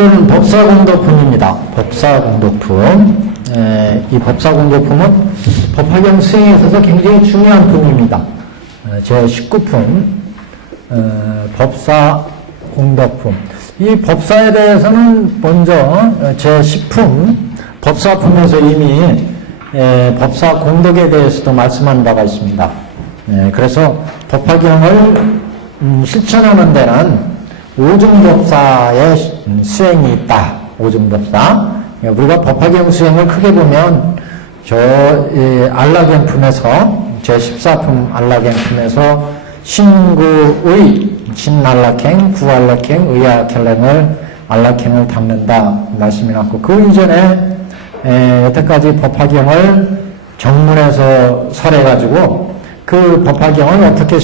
오늘은 법사공덕품입니다. 법사공덕품. 이 법사공덕품은 법화경 수행에 있어서 굉장히 중요한 품입니다. 제19품 법사공덕품. 이 법사에 대해서는 먼저 제10품 법사품에서 이미 법사공덕에 대해서도 말씀한 바가 있습니다. 그래서 법화경을 실천하는 데는 오중법사의 수행이 있다. 오중법사. 우리가 법화경 수행을 크게 보면 안락행품에서 제14품 안락행품에서 신구의 신안락행, 구안락행, 의안락행을 안락행을 담는다 말씀이 났고, 그 이전에 여태까지 법화경을 정문에서 설해가지고 그 법화경을 어떻게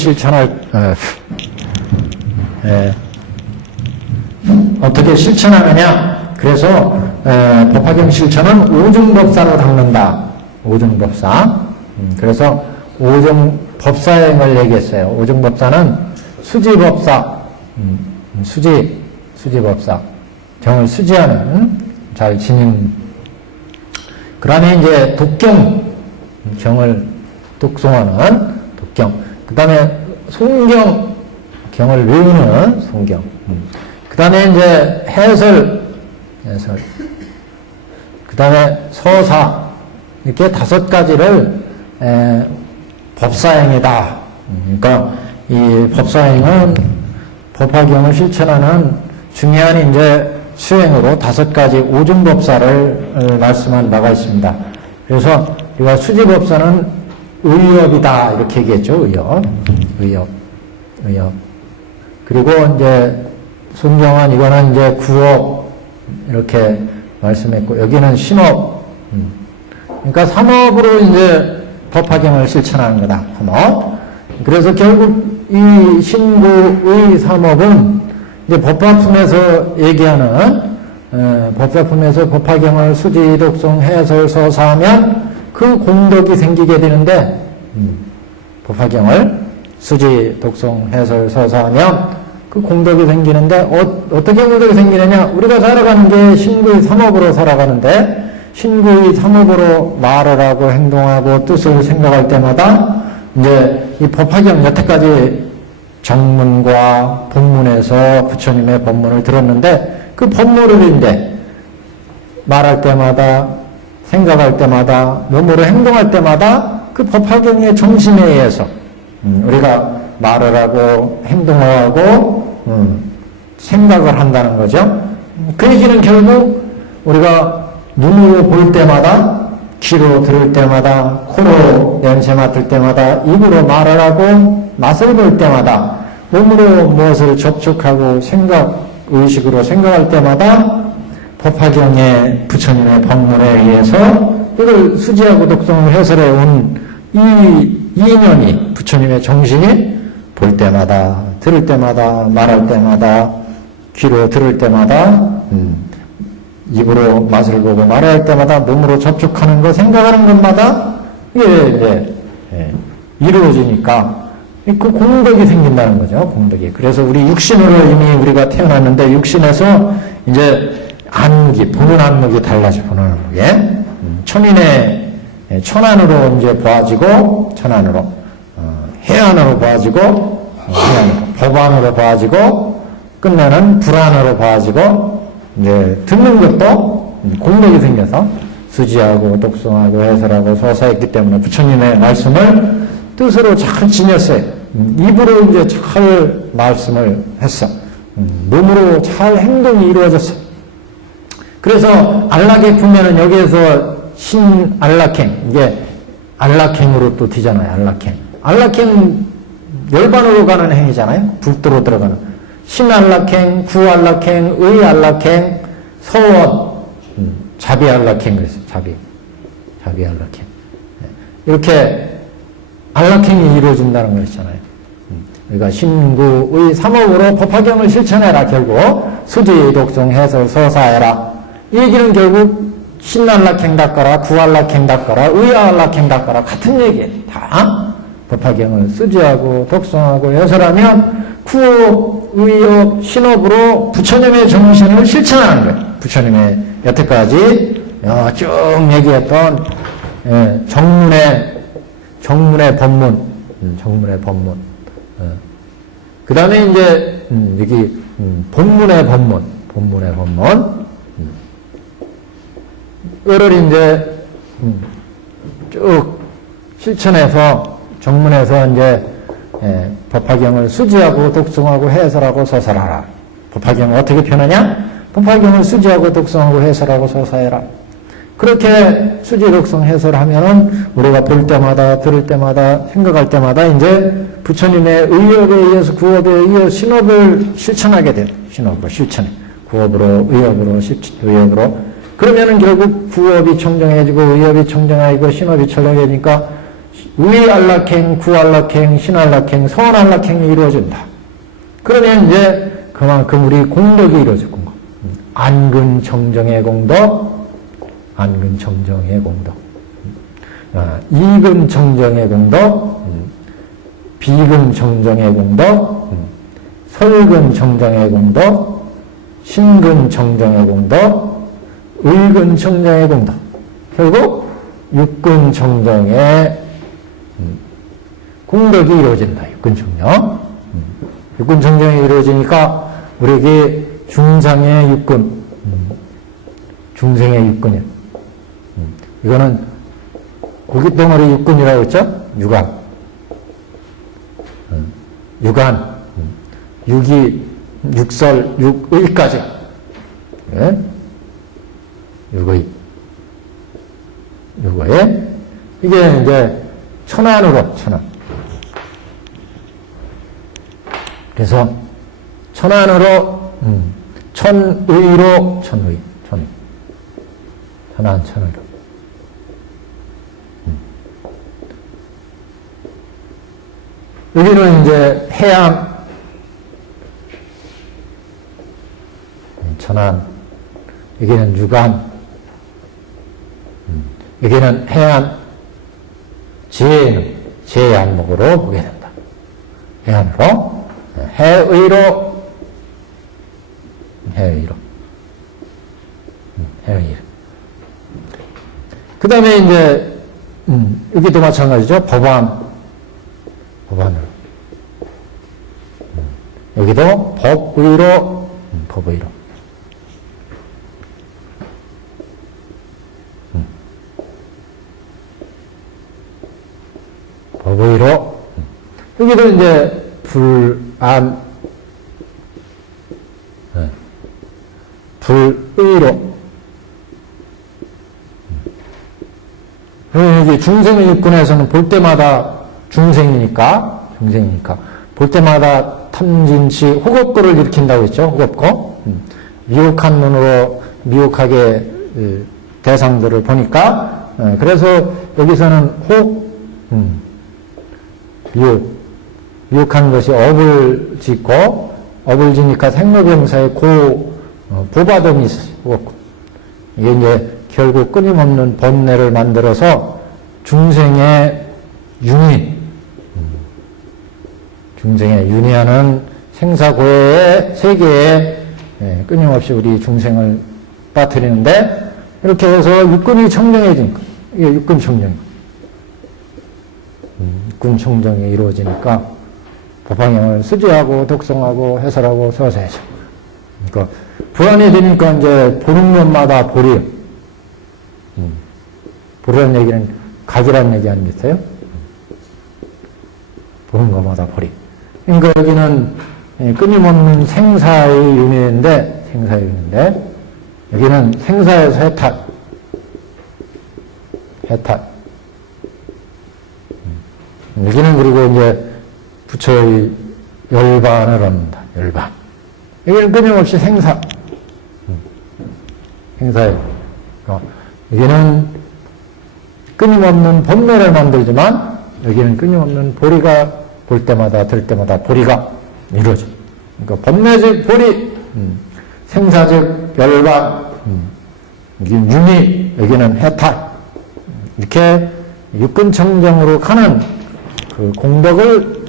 어떻게 실천하느냐. 그래서 법화경 실천은 오중법사로 담는다. 오중법사. 그래서 오중법사행을 얘기했어요. 오중법사는 수지법사, 수지법사, 경을 수지하는, 잘 지닌. 그 다음에 이제 독경, 경을 독송하는 독경. 그 다음에 송경, 경을 외우는 송경. 그 다음에 이제 해설. 그 다음에 서사. 이렇게 5가지를 법사행이다. 그러니까 이 법사행은 법화경을 실천하는 중요한 이제 수행으로 5가지 오중법사를 말씀한 바가 있습니다. 그래서 우리가 수지법사는 의협이다 이렇게 얘기했죠. 의협. 그리고 이제 송경은 이거는 이제 구업 이렇게 말씀했고, 여기는 신업. 그러니까 삼업으로 이제 법화경을 실천하는 거다. 삼업. 그래서 결국 이 신구의 삼업은 이제 법화품에서 얘기하는, 법화품에서 법화경을 수지, 독송, 해설, 서사하면 그 공덕이 생기게 되는데, 법화경을 수지, 독송, 해설, 서사하면 그 공덕이 생기는데, 어떻게 공덕이 생기느냐? 우리가 살아가는 게 신구의 삼업으로 살아가는데, 신구의 삼업으로 말을 하고 행동하고 뜻을 생각할 때마다 이제 이 법화경 여태까지 정문과 본문에서 부처님의 법문을 들었는데, 그 법문을 이제 말할 때마다, 생각할 때마다, 몸으로 행동할 때마다 그 법화경의 정신에 의해서 우리가 말을 하고 행동을 하고 생각을 한다는 거죠. 그 얘기는 결국 우리가 눈으로 볼 때마다, 귀로 들을 때마다, 코로 냄새 맡을 때마다, 입으로 말을 하고 맛을 볼 때마다, 몸으로 무엇을 접촉하고 의식으로 생각할 때마다 법화경의 부처님의 법문에 의해서 이걸 수지하고 독송을 해설해 온 이 인연이, 부처님의 정신이 볼 때마다, 들을 때마다, 말할 때마다, 귀로 들을 때마다, 입으로 맛을 보고 말할 때마다, 몸으로 접촉하는 것, 생각하는 것마다 이게 이제 이루어지니까 그 공덕이 생긴다는 거죠. 공덕이. 그래서 우리 육신으로 이미 우리가 태어났는데, 육신에서 이제 안목이, 보는 안목이 달라져. 보는 안목이 천안으로 이제 보아지고, 천안으로 해안으로 보아지고, 해안으로, 법안으로 보아지고, 끝내는 불안으로 보아지고, 이제 듣는 것도 공덕이 생겨서 수지하고 독송하고 해설하고 서사했기 때문에 부처님의 말씀을 뜻으로 잘 지녔어요. 입으로 이제 잘 말씀을 했어. 몸으로 잘 행동이 이루어졌어. 그래서 안락에 보면은 여기에서 신안락행, 이게 안락행으로 또 뒤잖아요. 안락행. 안락행 열반으로 가는 행위잖아요. 불도로 들어가는. 신안락행, 구안락행, 의안락행, 서원, 자비안락행 그랬어요. 자비안락행. 이렇게 안락행이 이루어진다는 것이잖아요. 그러니까 신구의 삼업으로 법화경을 실천해라. 결국 수지, 독송, 해설, 서사해라. 이 얘기는 결국 신안락행 닦아라, 구안락행 닦아라, 의안락행 닦아라. 같은 얘기예요. 다 법화경을 수지하고 독송하고 해설하면 의업, 신업으로 부처님의 정신을 실천하는 거예요. 부처님의 여태까지 쭉 얘기했던 정문의 법문, 정문의 법문. 그 다음에 이제 여기 본문의 법문, 본문의 법문. 이를 이제 쭉 실천해서 정문에서 이제 법화경을 수지하고 독송하고 해설하고 서사하라. 법화경을 어떻게 표현하냐? 법화경을 수지하고 독송하고 해설하고 서사해라. 그렇게 수지, 독송, 해설하면은 우리가 볼 때마다, 들을 때마다, 생각할 때마다 이제 부처님의 의업에 의해서 구업에 의해서 신업을 실천하게 돼요. 신업으로 실천해. 구업으로, 의업으로, 의업으로. 그러면은 결국 구업이 청정해지고 의업이 청정해지고 신업이 청정해지니까 의안락행, 구안락행, 신안락행, 서안락행이 이루어진다. 그러면 이제 그만큼 우리 공덕이 이루어질 건가. 안근청정의 공덕, 안근청정의 공덕. 이근청정의 공덕, 비근청정의 공덕, 설근청정의 공덕, 신근청정의 공덕, 의근청정의 공덕. 결국 육근청정의 공덕이 이루어진다. 육근청정. 육근청정이 이루어지니까 우리에게 중상의 육근, 중생의 육근이야. 이거는 고깃덩어리 육근이라고 했죠? 유관. 유관. 육이, 육설, 육의까지. 네? 육의. 육의. 이게 이제 천안으로, 천안. 그래서 천안으로, 천의로, 천의. 천안, 천의로. 여기는 이제 해양, 천안, 여기는 유관, 여기는 해안, 지혜의 안목으로 보게 된다. 해안으로, 해의로, 해의로. 그 다음에 이제, 여기도 마찬가지죠. 법안으로. 여기도 법의로, 법의로. 법의로. 여기도 이제 불안, 불의로. 여기 중생의 육군에서는 볼 때마다 중생이니까 볼 때마다 탐진치 호겁고를 일으킨다고 했죠. 호겁고. 미혹한 눈으로 미혹하게 대상들을 보니까 그래서 여기서는 미혹한 것이 업을 짓고 업을 지니까 생로병사의 보받음이 있어요. 호겁고. 이게 이제 결국 끊임없는 번뇌를 만들어서 중생의 윤회하는 생사고해의 세계에 끊임없이 우리 중생을 빠뜨리는데 이렇게 해서 육근이 청정해지니까 이게 육근 청정이고 육근 청정이 이루어지니까 법화경을 수지하고 독송하고 해설하고 서서해서 그러니까 불안이 되니까 이제 보는 것마다 보리요. 보리라는 얘기는 각이라는 얘기 아니겠어요? 보는 것마다 보리. 그러니까 여기는 끊임없는 생사의 윤회인데, 여기는 생사에서 해탈. 여기는 그리고 이제 부처의 열반을 얻는다. 열반. 여기는 끊임없이 생사예요. 여기는 끊임없는 번뇌를 만들지만 여기는 끊임없는 보리가 볼 때마다 들 때마다 보리가 이루어져. 그러니까 번뇌적 보리, 생사적 열반, 여기는 윤희, 여기는 해탈. 이렇게 육근청정으로 가는 그 공덕을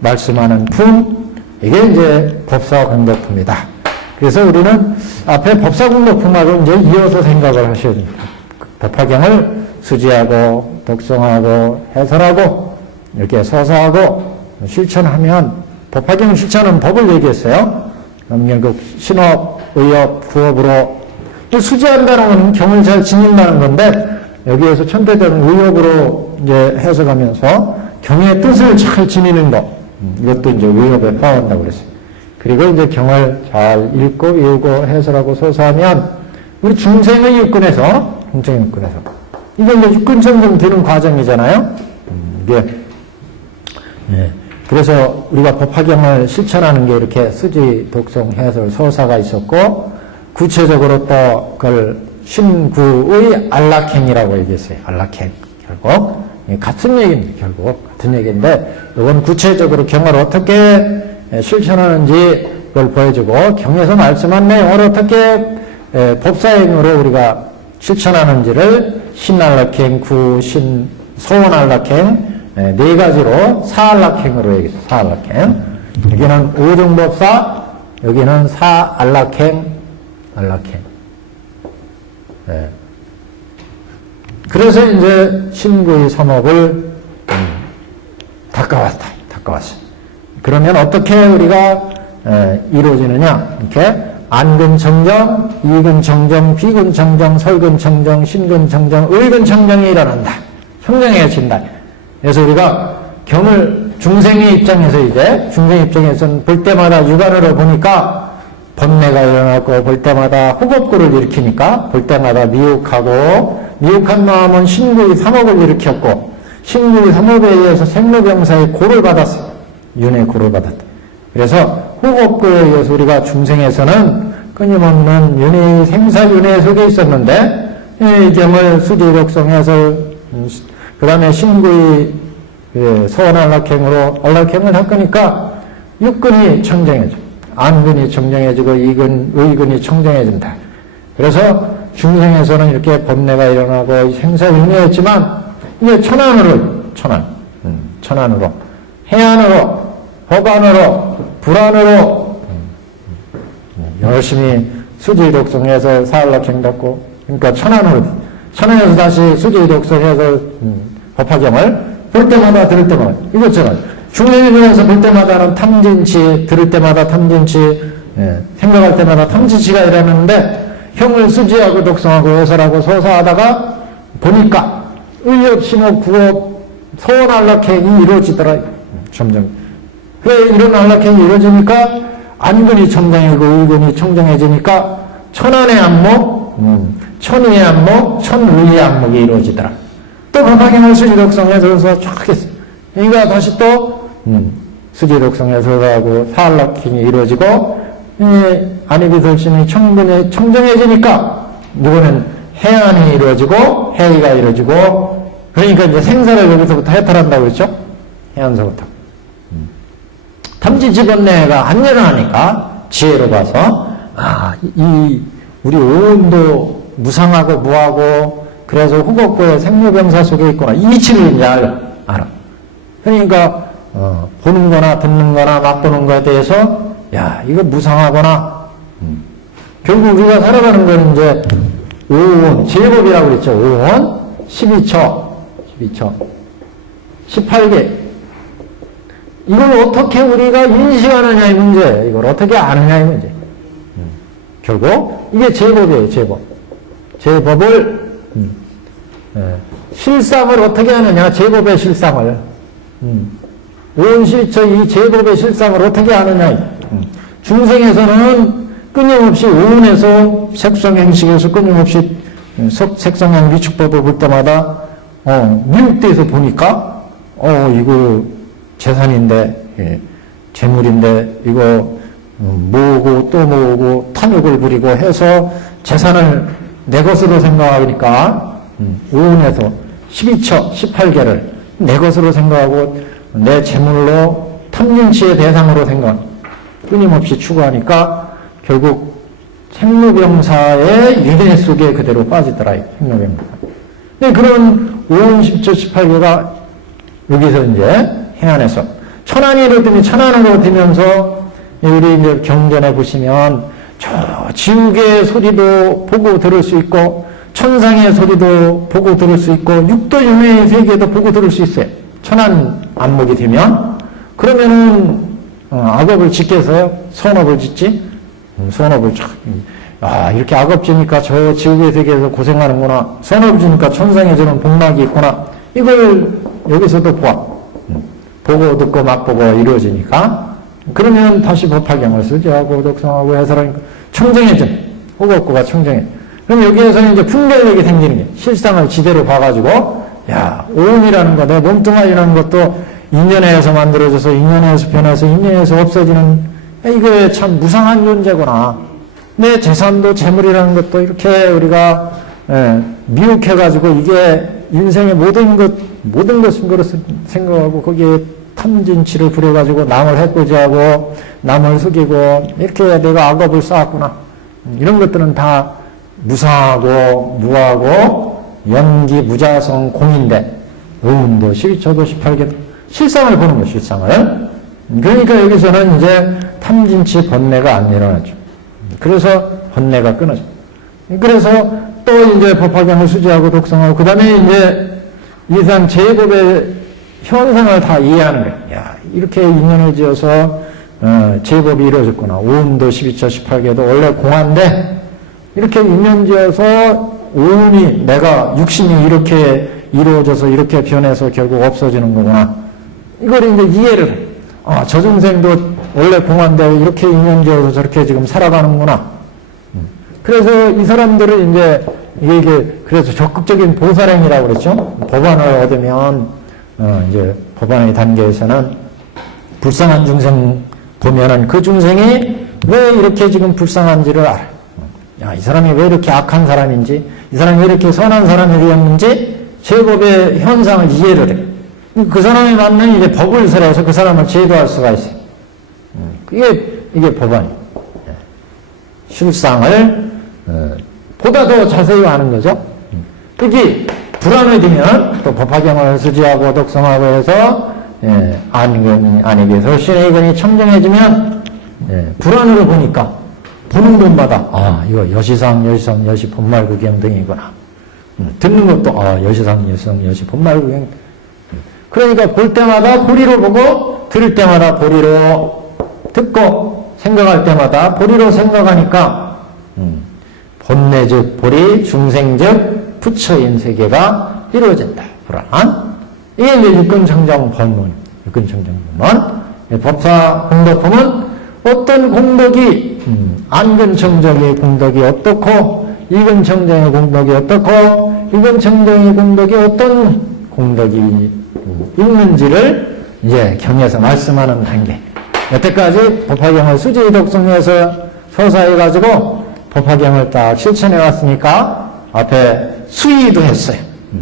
말씀하는 품, 이게 이제 법사공덕품이다. 그래서 우리는 앞에 법사공덕품하고 이제 이어서 생각을 하셔야 됩니다. 법화경을 수지하고 독송하고 해설하고 이렇게 서사하고 실천하면, 법화경 실천은 법을 얘기했어요. 결국 신업, 의업, 구업으로 수지한다는 건 경을 잘 지닌다는 건데, 여기에서 천대대는 의업으로 이제 해석하면서 경의 뜻을 잘 지니는 것, 이것도 이제 의업에 포함한다고 그랬어요. 그리고 이제 경을 잘 읽고 외우고 해설하고 서사하면 우리 중생의 육근에서 이게 이제 육근 점점 되는 과정이잖아요. 이게 그래서 우리가 법화경을 실천하는 게 이렇게 수지, 독송, 해설, 서사가 있었고, 구체적으로 또 그걸 신구의 안락행이라고 얘기했어요. 안락행. 결국 같은 얘기입니다. 결국 같은 얘기인데, 이건 구체적으로 경을 어떻게 실천하는지 그걸 보여주고, 경에서 말씀한 내용을 어떻게 법사행으로 우리가 실천하는지를 신안락행, 구신, 서원안락행, 네 가지로 사안락행으로 얘기했어요. 사안락행. 여기는 오정법사, 여기는 사안락행, 안락행. 그래서 이제 신구의 삼업을 닦아왔다. 그러면 어떻게 우리가 이루어지느냐? 이렇게 안근청정, 이근청정, 비근청정, 설근청정, 신근청정, 의근청정이 일어난다. 청정해진다. 그래서 우리가 경을 중생의 입장에서 중생의 입장에서는 볼 때마다 육안으로 보니까 번뇌가 일어나고, 볼 때마다 후겁구를 일으키니까 볼 때마다 미혹하고, 미혹한 마음은 신구의 삼업을 일으켰고, 신구의 삼업에 의해서 생로병사의 고를 받았어요. 윤의 고를 받았다. 그래서 후겁구에 의해서 우리가 중생에서는 끊임없는 윤의 생사윤회 속에 있었는데, 이 경을 수지, 독송, 해설, 그 다음에 신구의 서원안락행으로 안락행을 닦으니까 육근이 청정해져. 안근이 청정해지고 의근이 청정해진다. 그래서 중생에서는 이렇게 번뇌가 일어나고 생사윤회했지만, 이제 천안으로, 해안으로, 법안으로, 불안으로 열심히 수지, 독송해서 사안락행 닦고, 그러니까 천안에서 다시 수지, 독송해서 법화경을 볼 때마다 들을 때마다 이것처럼 중생에 대해서 볼 때마다는 탐진치, 들을 때마다 탐진치, 생각할 때마다 탐진치가 일어나는데, 형을 수지하고 독송하고 해설하고 서사하다가 보니까 의업, 신업, 구업, 서원안락행이 이루어지더라. 점점. 그래, 이런 안락행이 이루어지니까 안근이 청정이고 의근이 청정해지니까 천안의 안목, 천의의 안목, 천의의 안목이 이루어지더라. 또 법화경을 수지, 독송해서 쫙 했어. 그러니까 다시 또 수지, 독송해서 하고 사안락행이 이루어지고, 안입이 돌심이 청정해지니까 이거는 해안이 이루어지고 해의가 이루어지고, 그러니까 이제 생사를 여기서부터 해탈한다고 했죠. 해안서부터. 탐지집번뇌가 안 일어나니까 지혜로 봐서 우리 오온도 무상하고 무하고, 그래서 후겁구의 생로병사 속에 있구나, 이 이치를 이제 알아. 그러니까 보는 거나 듣는 거나 맛보는 거에 대해서 이거 무상하구나. 결국 우리가 살아가는 건 이제 오온, 제법이라고 그랬죠. 오온, 12처, 18개. 이걸 어떻게 우리가 인식하느냐의 문제, 이걸 어떻게 아느냐의 문제. 결국 이게 제법이에요. 제법을 실상을 어떻게 하느냐, 제법의 실상을. 오온 12처 이 제법의 실상을 어떻게 하느냐. 중생에서는 끊임없이 오온에서 색성행식에서 끊임없이 색성행 위축법을 볼 때마다 미혹돼서 보니까 이거 재산인데, 재물인데 이거 모으고 또 모으고 탐욕을 부리고 해서 재산을 내 것으로 생각하니까 오온에서 12처 18개를 내 것으로 생각하고 내 재물로 탐진치의 대상으로 생각, 끊임없이 추구하니까 결국 생로병사의 유대 속에 그대로 빠지더라. 생로병사. 그런 오온 10처 18개가 여기서 이제 해안에서 천안이 이르더니 천안으로 되면서 우리 이제 경전에 보시면 저 지옥의 소리도 보고 들을 수 있고 천상의 소리도 보고 들을 수 있고 육도 윤회의 세계도 보고 들을 수 있어요. 천안 안목이 되면 그러면은 악업을 짓겠어요? 선업을 짓지? 선업을 이렇게 악업 지니까 저 지옥의 세계에서 고생하는구나. 선업 지니까 천상에 저런 복락이 있구나. 이걸 여기서도 보고 듣고 맛보고 이루어지니까 그러면 다시 법화경을 수지하고 독성하고 해설하니까 청정해진 호법구가 청정해. 그럼 여기에서는 이제 분별력이 생기는 게 실상을 지대로 봐가지고 야 오음이라는 거 내 몸뚱아리라는 것도 인연에서 만들어져서 인연에서 변해서 인연에서 없어지는 이거에 참 무상한 존재구나. 내 재산도 재물이라는 것도 이렇게 우리가 미혹해가지고 이게 인생의 모든 것인 거로 생각하고 거기에 탐진치를 부려가지고 남을 해코지하고 남을 속이고 이렇게 내가 악업을 쌓았구나. 이런 것들은 다 무상하고 무하고 연기 무자성 공인데 음도 12초도 18개도 실상을 보는 거 실상을. 그러니까 여기서는 이제 탐진치 번뇌가 안 일어나죠. 그래서 번뇌가 끊어져. 그래서 또 이제 법화경을 수지하고 독성하고 그 다음에 이제 이상 제법의 현상을 다 이해하는 거예요. 야, 이렇게 인연을 지어서 제법이 이루어졌구나. 오음도 12초 18개도 원래 공한데 이렇게 인연 지어서 오음이 내가 육신이 이렇게 이루어져서 이렇게 변해서 결국 없어지는 거구나. 이걸 이제 이해를 해. 저 중생도 원래 공한데 이렇게 인연 지어서 저렇게 지금 살아가는구나. 그래서 이 사람들을 이제 이게 그래서 적극적인 보살행이라고 그랬죠. 법안을 얻으면 이제 법안의 단계에서는 불쌍한 중생 보면은 그 중생이 왜 이렇게 지금 불쌍한지를 알아. 야, 이 사람이 왜 이렇게 악한 사람인지, 이 사람이 왜 이렇게 선한 사람이 되었는지 제법의 현상을 이해를 해. 그 사람에 맞는 이제 법을 설해서 그 사람을 제도할 수가 있어요. 이게 법안이에요. 실상을 보다 더 자세히 아는 거죠. 특히 불안을 들면 또 법화경을 수지하고 독성하고 해서 안익이 설신의근이 청정해지면 불안으로 보니까 보는 것마다 이거 여시상 여시 본말구경 등이구나. 듣는 것도 여시상 여시 본말구경. 그러니까 볼 때마다 보리로 보고 들을 때마다 보리로 듣고 생각할 때마다 보리로 생각하니까 본내즉 보리 중생즉 부처인 세계가 이루어진다. 불안. 이게 이제 육근청정 법문. 육근청정 법문. 법사 공덕품은 어떤 공덕이 안근청정의 공덕이 어떻고 이근청정의 공덕이 어떻고 이근청정의 공덕이 어떤 공덕이 있는지를 이제 경에서 말씀하는 단계. 여태까지 법화경을 수지 독성해서 서사해가지고 법화경을 딱 실천해 왔으니까 앞에 수의도 했어요.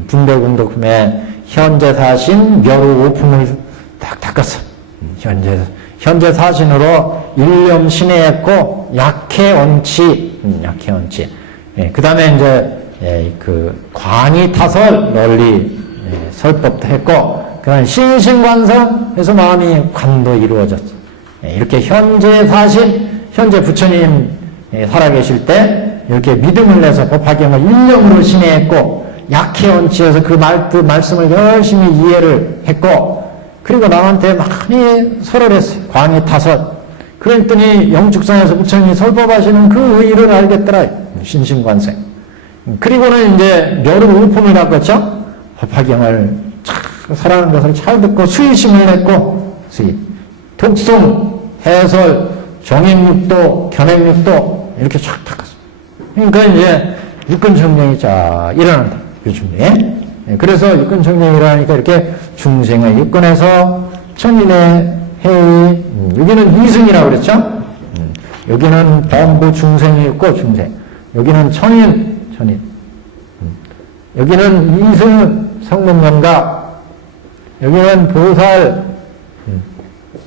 분별공덕품에 현재 사신 묘루 오품을 딱 닦았어. 현재 사신으로 일념 신해했고 약해 원치. 그 다음에 이제 그 관이 타설 널리 설법도 했고 그 다음에 신신관성 해서 마음이 관도 이루어졌어. 이렇게 현재 사신 현재 부처님 살아계실 때 이렇게 믿음을 내서 법화경을 일념으로 신해했고 약해 원치해서 그 말씀을 열심히 이해를 했고 그리고 남한테 많이 설을 했어요. 관이 타설. 그랬더니 영축성에서 부처님이 설법하시는 그 의의를 알겠더라. 신신관생. 그리고는 이제 묘를 우품을 닦았죠. 법화경을 설하는 것을 잘 듣고 수의심을 냈고 수의. 독송, 해설, 정행육도, 견행육도 이렇게 쫙 닦았어요. 그러니까 이제 육근청정이 쫙 일어난다. 육근청정이. 그래서 육근청정이 일어나니까 이렇게 중생의 육근에서 천인의 해의 여기는 이승이라고 그랬죠. 여기는 범부 중생이 있고 중생. 여기는 천인. 여기는 이승 성문연가. 여기는 보살.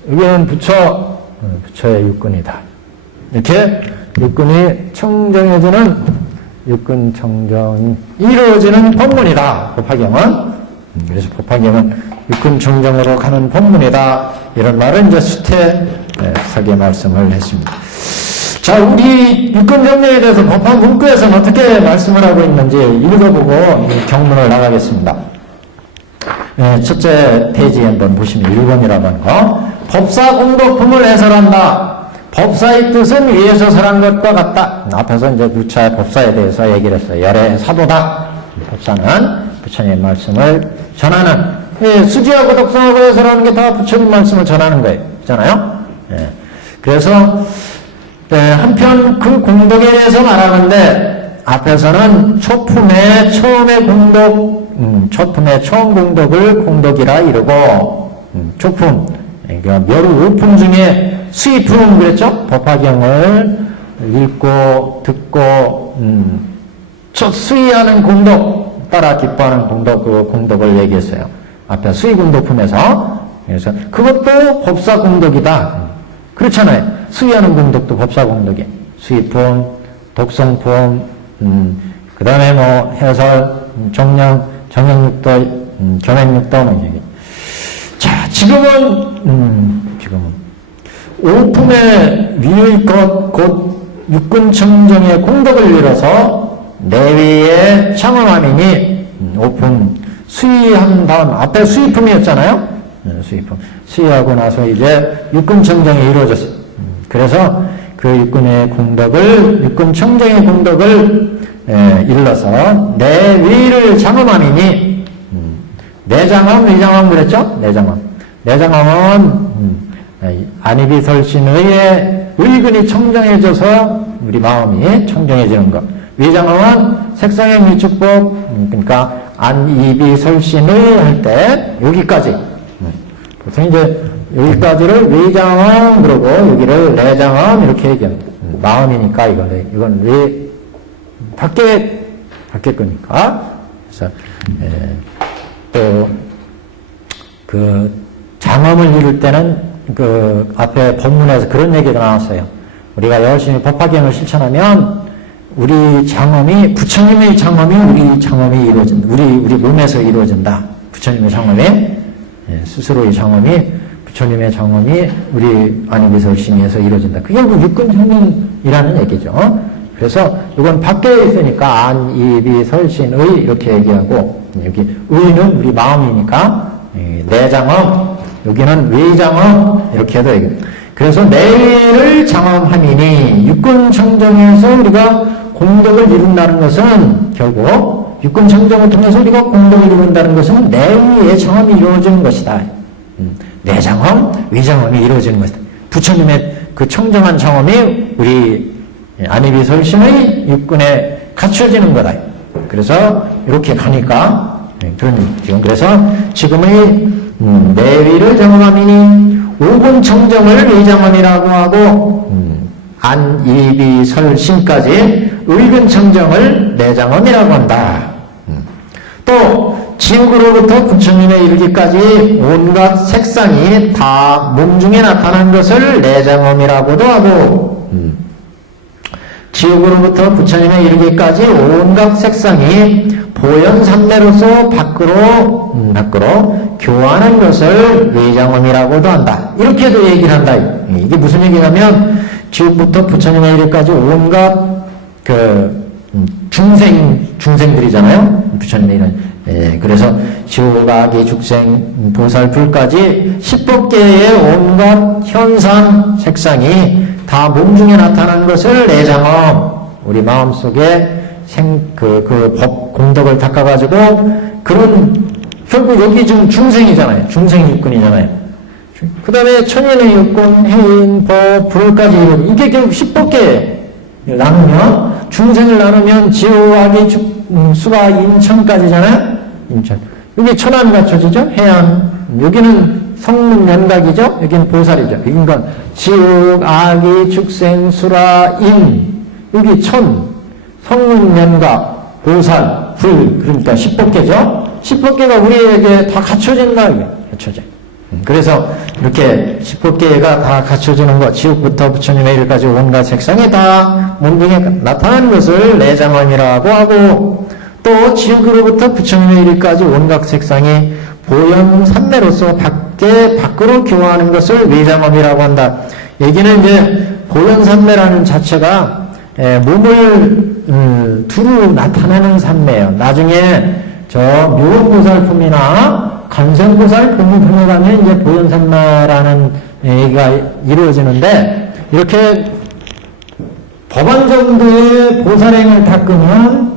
여기는 부처의 육근이다. 이렇게 육근이 청정해지는 육근 청정이 이루어지는 법문이다. 법화경은. 그래서 법화경은 육군청정으로 가는 법문이다. 이런 말은 이제 수태석에 말씀을 했습니다. 자, 우리 육군정령에 대해서 법화 문구에서는 어떻게 말씀을 하고 있는지 읽어보고 경문을 나가겠습니다. 첫째 페이지에 한번 보시면 1번이라고 거. 법사 공덕품을 해설한다. 법사의 뜻은 위에서 설한 것과 같다. 앞에서 이제 누차 법사에 대해서 얘기를 했어요. 열의 사도다. 법사는 부처님의 말씀을 전하는, 수지하고 독성하고 해설하는 게 다 부처님 말씀을 전하는 거예요. 있잖아요? 그래서 한편 그 공덕에 대해서 말하는데, 앞에서는 초품의 처음의 공덕, 초품의 처음 공덕을 공덕이라 이르고, 초품, 그러니까 멸우 오품 중에 수의품 그랬죠? 법화경을 읽고 듣고 첫 수의하는 공덕, 따라 기뻐하는 공덕, 그 공덕을 얘기했어요. 앞에 수의공덕품에서. 그래서 그것도 법사공덕이다. 그렇잖아요. 수의하는 공덕도 법사공덕이에요. 수의품, 독성품, 그 다음에 뭐 해설, 정량, 정행육도, 견행육도 뭐 얘기. 자, 지금은 오품의 위의 것, 곧 육군청정의 공덕을 이뤄서 내위의 창험함이니 오품 수의한 다음, 앞에 수의품이었잖아요? 수의품. 수의하고 나서 이제 육군청정이 이루어졌어요. 그래서 그 육군의 공덕을, 육군청정의 공덕을 일러서 내위를 창험함이니, 내장엄, 위장엄 그랬죠? 내장엄. 내장엄은 안입이설신의 의근이 청정해져서 우리 마음이 청정해지는 것. 위장엄은 색상의 위축법, 그러니까 안입이설신의 할 때 여기까지. 보통 이제 여기까지를 위장엄 그러고 여기를 내장엄 이렇게 얘기합니다. 마음이니까 이건 왜 밖에 거니까. 그래서 또 그 장엄을 이룰 때는 그 앞에 본문에서 그런 얘기가 나왔어요. 우리가 열심히 법화경을 실천하면 우리 장엄이, 부처님의 장엄이 우리 장엄이 이루어진다. 우리 몸에서 이루어진다. 부처님의 장엄이, 스스로의 장엄이, 부처님의 장엄이 우리 안입이설심에서 이루어진다. 그게 육근정명이라는 얘기죠. 그래서 이건 밖에 있으니까 안입이설신의 이렇게 얘기하고, 여기 의는 우리 마음이니까 내장엄, 여기는 외장엄 이렇게 해도 되겠다. 그래서 내를 장엄함이니 육군청정에서 우리가 공덕을 이룬다는 것은 결국 육군청정을 통해서 우리가 공덕을 이룬다는 것은 내위의 장엄이 이루어지는 것이다. 내장엄, 위장엄이 이루어지는 것이다. 부처님의 그 청정한 장엄이 우리 안입이설심의 육군에 갖춰지는 거다. 그래서 이렇게 가니까 그런 지금 그래서 지금의 내위를 장엄함이니 오군청정을 외장엄이라고 하고 안입이설심까지 의근청정을 내장엄이라고 한다. 또 지옥으로부터 부처님에 이르기까지 온갖 색상이 다 몸 중에 나타난 것을 내장엄이라고도 하고 지옥으로부터 부처님에 이르기까지 온갖 색상이 보현삼매로서 밖으로 교환한 것을 외장엄이라고도 한다. 이렇게도 얘기를 한다. 이게 무슨 얘기냐면 지옥부터 부처님에 이르기까지 온갖 그 중생들이잖아요. 부처님의 이런. 그래서 지옥, 아기, 죽생, 보살, 불까지 10법계의 온갖 현상, 색상이 다 몸 중에 나타난 것을 내장엄, 우리 마음속에 법, 공덕을 닦아가지고, 결국 여기 지금 중생이잖아요. 중생 육군이잖아요. 그 다음에 천인의 육군, 해인, 법, 불까지, 이게 결국 10법계를 나누면, 중생을 나누면 지옥, 아기, 수가, 인천까지잖아요. 인천. 여기 천안 갖춰지죠? 해안. 여기는 성문 연각이죠? 여기는 보살이죠. 그러니까 지옥, 아기, 축생, 수라, 인. 여기 천. 성문 연각, 보살, 불. 그러니까 10법계죠? 10법계가 우리에게 다 갖춰진다. 갖춰져. 그래서 이렇게 10법계가 다 갖춰지는 것, 지옥부터 부처님의 일까지 온갖 색상이 다 몸중에 나타나는 것을 내장엄이라고 하고, 또 지극으로부터 부처님에 이르기까지 온갖 색상이 보현삼매로서 밖으로 교화하는 것을 외장엄이라고 한다. 얘기는 이제 보현삼매라는 자체가 몸을 두루 나타내는 삼매예요. 나중에 저 묘보살품이나 간생보살품을 가면 이제 보현삼매라는 얘기가 이루어지는데, 이렇게 법안 정도의 보살행을 닦으면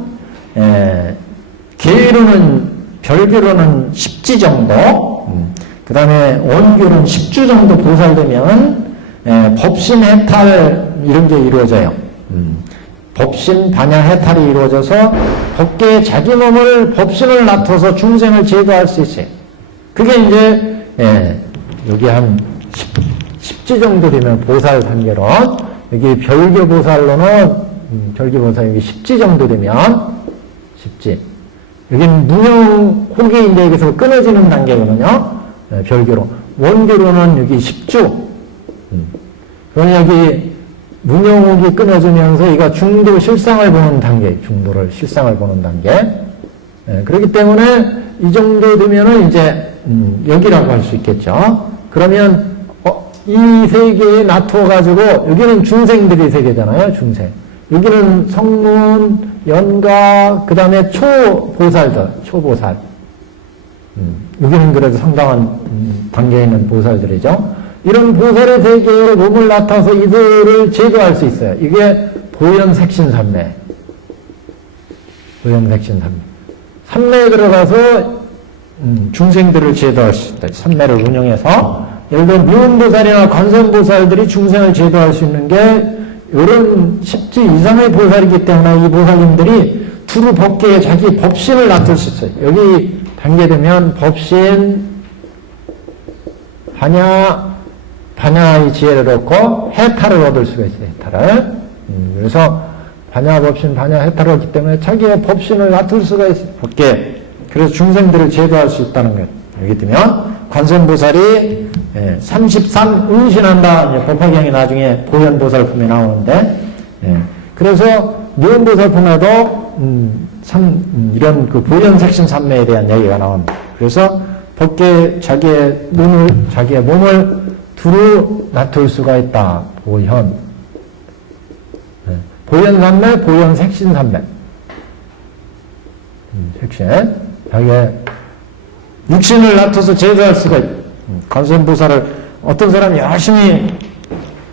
계로는 별교로는 10지 정도, 그 다음에 원교는 10주 정도 보살되면 법신 해탈 이런 게 이루어져요. 법신 반야 해탈이 이루어져서 법계에 자기 몸을 법신을 나타서 중생을 제도할 수 있어요. 그게 이제 여기 한 10지 정도 되면 보살 단계로, 여기 별교 보살로는 별교 보살 여기 10지 정도 되면 10지. 여기는 무명 혹이 이제 여기서 끊어지는 단계거든요. 별교로. 원교로는 여기 10주. 그러니 여기 무명혹이 끊어지면서 이가 중도 실상을 보는 단계, 중도를 실상을 보는 단계. 그렇기 때문에 이 정도 되면은 이제 여기라고 할 수 있겠죠. 그러면 이 세계에 놔둬가지고 여기는 중생들이 세계잖아요. 중생. 여기는 성문, 연가, 그 다음에 초보살들, 초보살. 여기는 그래도 상당한 단계에 있는 보살들이죠. 이런 보살의 세계에 몸을 나타서 이들을 제도할 수 있어요. 이게 보현색신삼매. 보현색신삼매. 삼매에 들어가서 중생들을 제도할 수 있다. 삼매를 운영해서 예를 들어 미운보살이나 관세음보살들이 중생을 제도할 수 있는 게 이런 10지 이상의 보살이기 때문에 이 보살님들이 두루 법계에 자기 법신을 놔둘 수 있어요. 여기 단계되면 법신, 반야의 지혜를 얻고 해탈을 얻을 수가 있어요. 해탈을. 그래서 반야 법신, 반야 해탈을 얻기 때문에 자기의 법신을 놔둘 수가 있어요. 법계에. 그래서 중생들을 제도할 수 있다는 거예요. 여기 되면 관세음보살이 33 응신한다. 법화경이 나중에 보현보살품에 나오는데, 그래서 묘은보살품에도 이런 그 보현색신 삼매에 대한 얘기가 나옵니다. 그래서 법계에 자기의 몸을 두루 놔둘 수가 있다. 보현삼매, 보현색신삼매. 색신. 자기의 육신을 놔둬서 제도할 수가 있다. 관세음보살을 어떤 사람이 열심히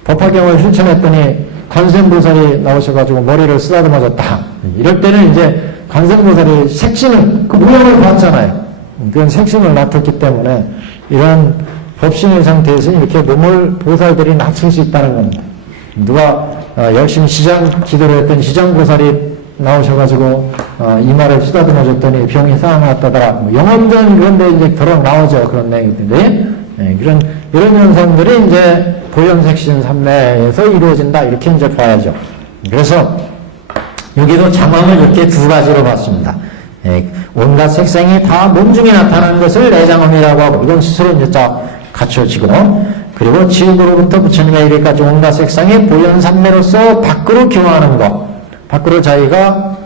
법화경을 실천했더니 관세음보살이 나오셔가지고 머리를 쓰다듬어줬다. 이럴 때는 이제 관세음보살이 색신을, 그 모양을 봤잖아요. 그런 색신을 나탔기 때문에 이런 법신의 상태에서 이렇게 몸을 보살들이 낮출 수 있다는 겁니다. 누가 열심히 기도를 했던 시장보살이 나오셔가지고 이마를 쓰다듬어줬더니 병이 상하다더라. 영험전 그런 데 이제 들어 나오죠. 그런 내용들이. 이런 현상들이 이제 보현색신 삼매에서 이루어진다. 이렇게 이제 봐야죠. 그래서 여기도 장엄을 이렇게 두 가지로 봤습니다. 온갖 색상이 다 몸 중에 나타나는 것을 내장엄이라고 하고, 이건 스스로 이제 딱 갖춰지고, 그리고 지옥으로부터 부처님의 이르기까지 온갖 색상이 보현삼매로서 밖으로 교화하는 것. 밖으로 자기가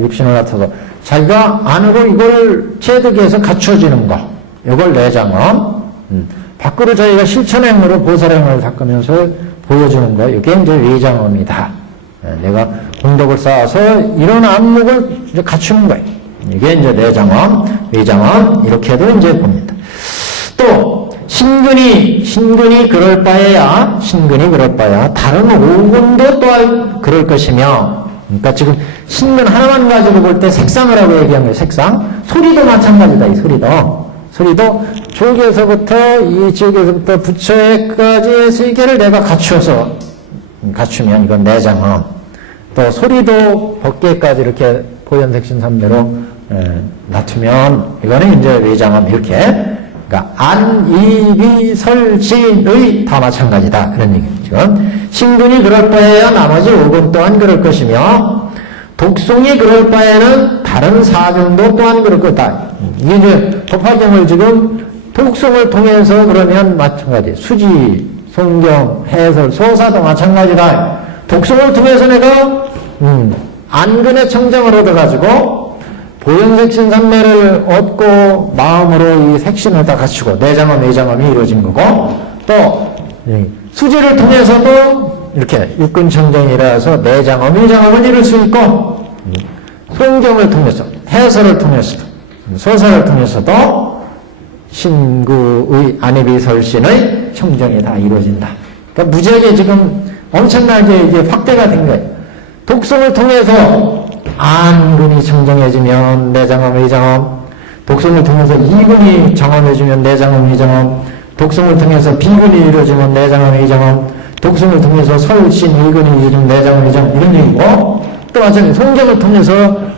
육신을 나타서 자기가 안으로 이걸 체득해서 갖춰지는 것. 이걸 내장엄. 밖으로 자기가 실천행으로 보살행을 닦으면서 보여주는 거. 이게 이제 외장엄이다. 내가 공덕을 쌓아서 이런 안목을 이제 갖추는 거예요. 이게 이제 내장엄, 외장엄 이렇게도 이제 봅니다. 또 신근이 그럴 바에야 다른 오군도 또한 그럴 것이며, 그러니까 지금 신근 하나만 가지고 볼 때 색상을 하고 얘기한 거예요. 색상. 소리도 마찬가지다. 이 소리도 조계에서부터 이 지옥에서부터 부처에까지의 세계를 내가 갖추면 이건 내장엄. 또 소리도 법계까지 이렇게 보현색신삼매로 낮추면 이거는 이제 외장엄. 이렇게. 그러니까 안이비설신의 다 마찬가지다. 그런 얘기죠. 지금 신근이 그럴 바에야 나머지 오군 또한 그럴 것이며, 독송이 그럴 바에는 다른 사중도 또한 그럴 거다. 이게 이제 법화경을 지금 독송을 통해서 그러면 마찬가지. 수지, 송경, 해설, 소사도 마찬가지다. 독송을 통해서 내가 안근의 청정을 얻어가지고 보현색신산매를 얻고 마음으로 이 색신을 다 갖추고 내장엄, 외장엄이 이루어진 거고, 또 수지를 통해서도 이렇게 육근청정이라서 내장엄, 외장엄을 이룰 수 있고, 성경을 통해서, 해설을 통해서도, 소설을 통해서도 신구의 안입이설신의 청정이 다 이루어진다. 그러니까 무지하게 지금 엄청나게 이게 확대가 된 거예요. 독성을 통해서 안근이 청정해지면 내장엄, 외장엄, 독성을 통해서 이근이 정엄해지면 내장엄, 외장엄, 독성을 통해서 비근이 이루어지면 내장엄, 외장엄, 독성을 통해서 설신, 의근이 이루어지면 내장엄, 외장엄 이런 얘기고, 또 마찬가지로 성경을 통해서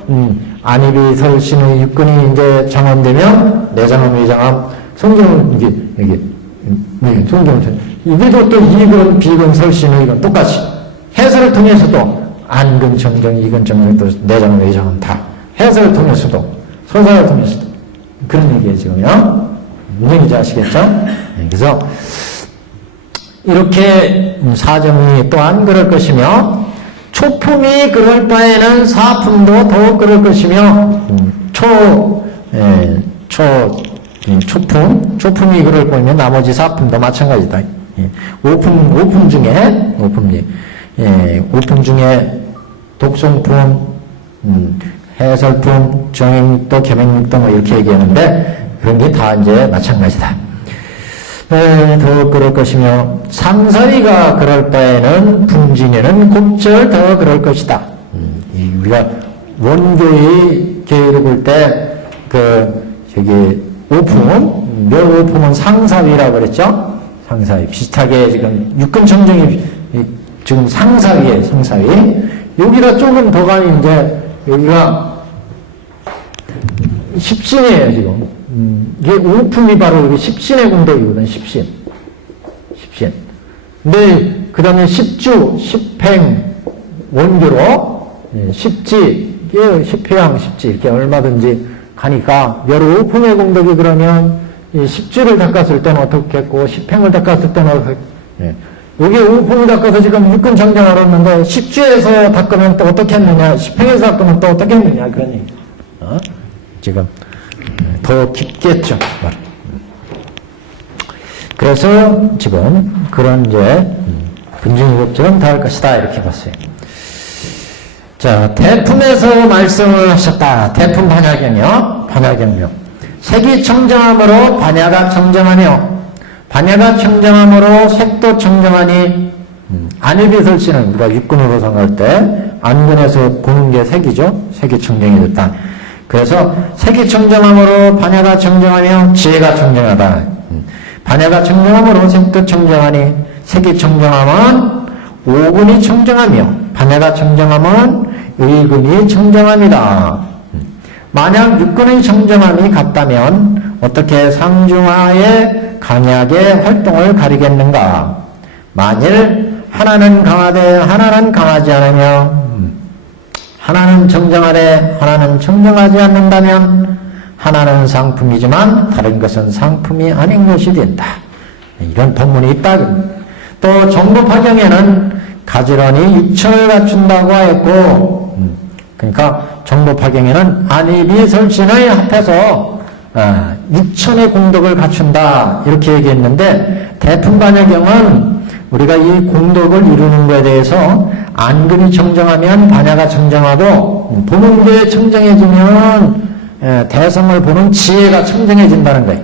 안입이 설신의 육근이 이제 정엄되면 내장엄, 외장엄, 성경을 여기 성경을 통해 이게도 또 이근, 비근, 설신, 의근 똑같이 해설을 통해서도 안근 정정, 이근 정정, 또 내장, 외장은 다 해설을 통해서도 소설을 통해서도 그런 얘기예요 지금요. 무슨 얘기인지 아시겠죠? 그래서 이렇게 사정이 또한 그럴 것이며 초품이 그럴 바에는 사품도 더욱 그럴 것이며 초품이 그럴 거면 나머지 사품도 마찬가지다. 오품 중에 독성품, 해설품, 정액육도, 계맥육도 뭐 이렇게 얘기하는데 그런 게 다 이제 마찬가지다. 더 그럴 것이며 상설이가 그럴 바에는 분진에는 곱절 더 그럴 것이다. 우리가 원교의 계를 볼 때 오품, 묘오품은 상사위라고 그랬죠? 상사위. 비슷하게 지금 육근청정이 지금 상사위에 상사위. 여기가 조금 더 가면 이제 여기가 십신이에요 지금. 이게 오품이 바로 여기 십신의 공덕이거든. 십신. 근데 그 다음에 십주, 십행, 원교로 십지, 십회양, 십지 이렇게 얼마든지 가니까 여러 오품의 공덕이 그러면 십주를 닦았을 때는 어떻게 했고 십행을 닦았을 때는 어떻게 여기 오품을 닦아서 지금 육근 정정하러 했는데 십주에서 닦으면 또 어떻게 했느냐, 십행에서 닦으면 또 어떻게 했느냐 그런 얘기. 지금 더 깊겠죠. 그래서 지금 그런 이제 분진이법처럼 다 할 것이다 이렇게 봤어요. 자, 대품에서 말씀을 하셨다. 대품 반야경이요. 반야경요. 색이 청정함으로 반야가 청정하며 반야가 청정함으로 색도 청정하니 안입이 설치는 우리가 육근으로 생각할 때 안근에서 보는 게 색이죠. 색이 청정이 됐다. 그래서 색이 청정함으로 반야가 청정하며 지혜가 청정하다. 반야가 청정함으로 색도 청정하니 색이 청정하면 오근이 청정하며 반야가 청정하면 의근이 청정합니다. 만약 육근의 청정함이 같다면 어떻게 상중하의 강약의 활동을 가리겠는가? 만일 하나는 강하되 하나는 강하지 않으며 하나는 청정하되 하나는 청정하지 않는다면 하나는 상품이지만 다른 것은 상품이 아닌 것이 된다. 이런 본문이 있다. 또 정법화경에는 가지런히 육천을 갖춘다고 하였고 그러니까 정법화경에는 안입이 설신의 합해서 육천의 공덕을 갖춘다 이렇게 얘기했는데 대품반야경은 우리가 이 공덕을 이루는 것에 대해서 안근이 청정하면 반야가 청정하고 보는 게 청정해지면 대성을 보는 지혜가 청정해진다는 거예요.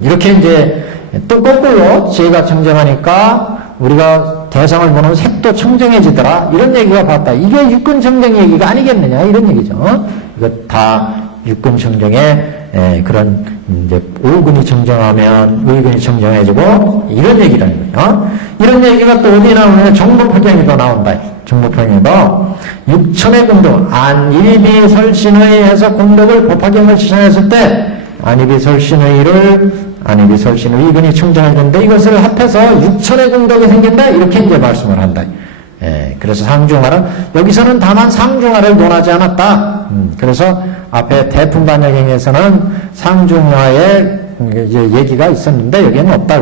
이렇게 이제 또 거꾸로 지혜가 청정하니까 우리가 대성을 보는 색도 청정해지더라 이런 얘기가 봤다. 이게 육근 청정 얘기가 아니겠느냐 이런 얘기죠. 이거 다 육근 청정의 그런 이제 오근이 청정하면 의근이 청정해지고 이런 얘기라는 거예요. 이런 얘기가 또 어디 나오냐면 정법화경에도 나온다. 정법화경에도 육천의 공덕 안입이 설신의 해서 공덕을 법화경을 시전했을 때 안입이 설신의를 안입이 설신의 의근이 청정하는데 이것을 합해서 육천의 공덕이 생긴다 이렇게 이제 말씀을 한다. 그래서 상중하는 여기서는 다만 상중하를 논하지 않았다. 그래서 앞에 대품반야경에서는 상중하의 이제 얘기가 있었는데 여기는 없다.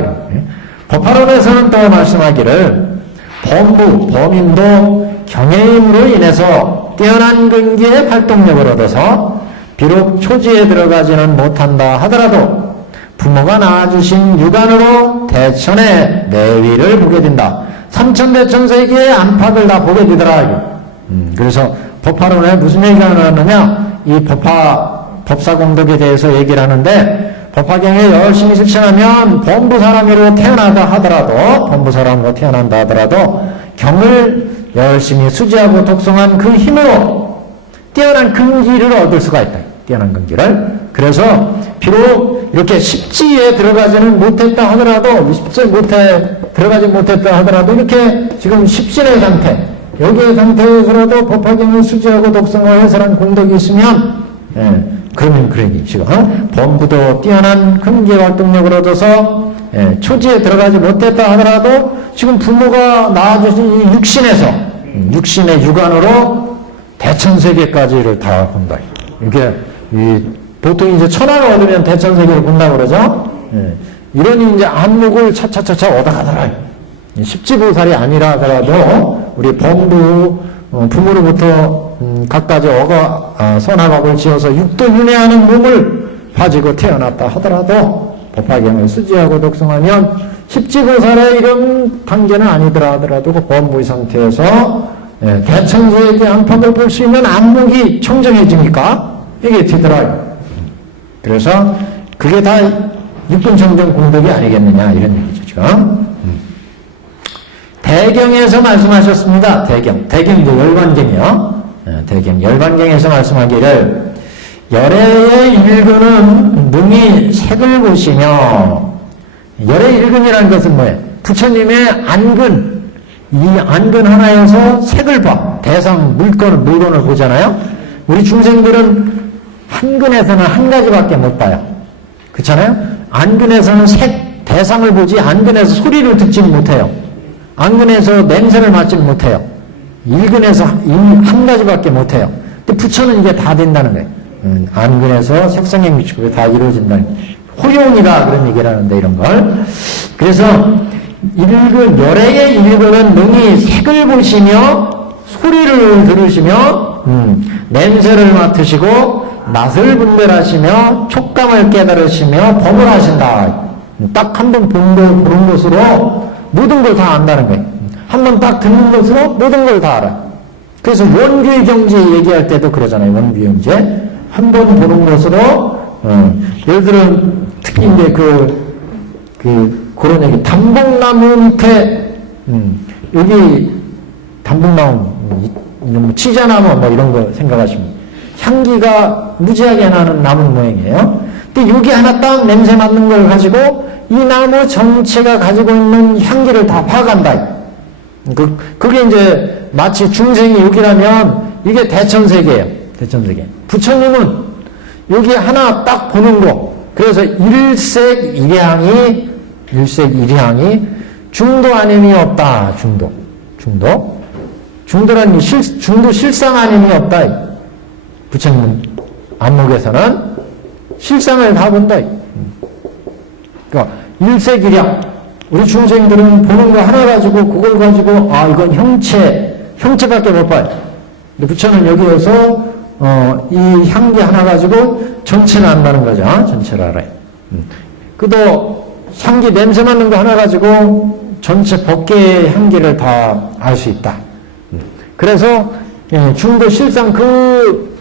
법화론에서는 또 말씀하기를 범인도 경외임으로 인해서 뛰어난 근기의 활동력을 얻어서 비록 초지에 들어가지는 못한다 하더라도 부모가 낳아주신 육안으로 대천의 내위를 보게 된다. 삼천대천세계의 안팎을 다 보게 되더라. 그래서 법화론에 무슨 얘기가 나왔느냐, 이 법사공덕에 대해서 얘기를 하는데, 법화경에 열심히 실천하면 범부사람으로 태어나다 하더라도, 범부사람으로 태어난다 하더라도 경을 열심히 수지하고 독송한 그 힘으로 뛰어난 근기를 얻을 수가 있다. 뛰어난 근기를. 그래서 비록 이렇게 십지에 들어가지는 못했다 하더라도, 십지에 들어가지 못했다 하더라도 이렇게 지금 십신의 상태, 여기의 상태에서라도 법화경을 수지하고 독송하고 해설한 공덕이 있으면, 그러면 그런 얘기죠. 범부도 뛰어난 근기 활동력을 얻어서 초지에 들어가지 못했다 하더라도 지금 부모가 낳아주신 이 육신의 육안으로 대천세계까지를 다 본다. 이게 보통 이제 천하를 얻으면 대천세계를 본다고 그러죠. 이런 이제 안목을 차차차차 얻어가더라. 십지보살이 아니라 하더라도 우리 범부 부모로부터 갖가지 선악업을 지어서 육도윤회하는 몸을 가지고 태어났다 하더라도 법화경을 수지하고 독송하면 십지보살의 이런 단계는 아니더라 하더라도 그 범부의 상태에서 대천세계 안팎을 볼 수 있는 안목이 청정해지니까 이게 되더라고요. 그래서 그게 다 육근청정 공덕이 아니겠느냐 이런 얘기죠. 지금. 대경에서 말씀하셨습니다. 대경도 열반경이요. 대경 열반경에서 말씀하기를 열애의 일근은 능히 색을 보시며, 열애의 일근이라는 것은 뭐예요? 부처님의 안근, 이 안근 하나에서 색을 봐. 대상 물건을 보잖아요. 우리 중생들은 한근에서는 한 가지밖에 못 봐요. 그렇잖아요? 안근에서는 대상을 보지 안근에서 소리를 듣지 못해요. 안근에서 냄새를 맡지 못해요. 일근에서 한 가지밖에 못해요. 근데 부처는 이게 다 된다는 거예요. 안근에서 색성에 미치고 다 이루어진다는 거예요. 호용이다 그런 얘기를 하는데 이런 걸. 그래서 열애의 일근은 능히 색을 보시며 소리를 들으시며 냄새를 맡으시고 맛을 분별하시며 촉감을 깨달으시며 법을 하신다. 딱 한 번 보는 것으로 모든 걸 다 안다는 거예요. 한 번 딱 듣는 것으로 모든 걸 다 알아요. 그래서 원규의 경제 얘기할 때도 그러잖아요. 원규의 경제. 한 번 보는 것으로, 예를 들어, 특히 이제 그런 얘기. 단복나무 밑에, 여기 단복나무, 뭐 치자나무 뭐 이런 거 생각하시면 향기가 무지하게 나는 나무 모양이에요. 근데 여기 하나 딱 냄새 맡는 걸 가지고 이 나무 전체가 가지고 있는 향기를 다 파악한다. 그게 이제 마치 중생이 여기라면 이게 대천세계예요. 대천세계. 부처님은 여기 하나 딱 보는 거. 그래서 일색일향이 중도 아님이 없다. 중도라는 중도 실상 아님이 없다. 부처님은 안목에서는 실상을 다 본다. 그러니까 일색일향. 우리 중생들은 보는 거 하나 가지고 그걸 가지고 이건 형체밖에 못 봐요. 근데 부처는 여기에서 이 향기 하나 가지고 전체를 안다는 거죠. 전체를 알아요. 그도 향기 냄새 맡는 거 하나 가지고 전체 법계의 향기를 다 알 수 있다. 그래서 중도 실상 그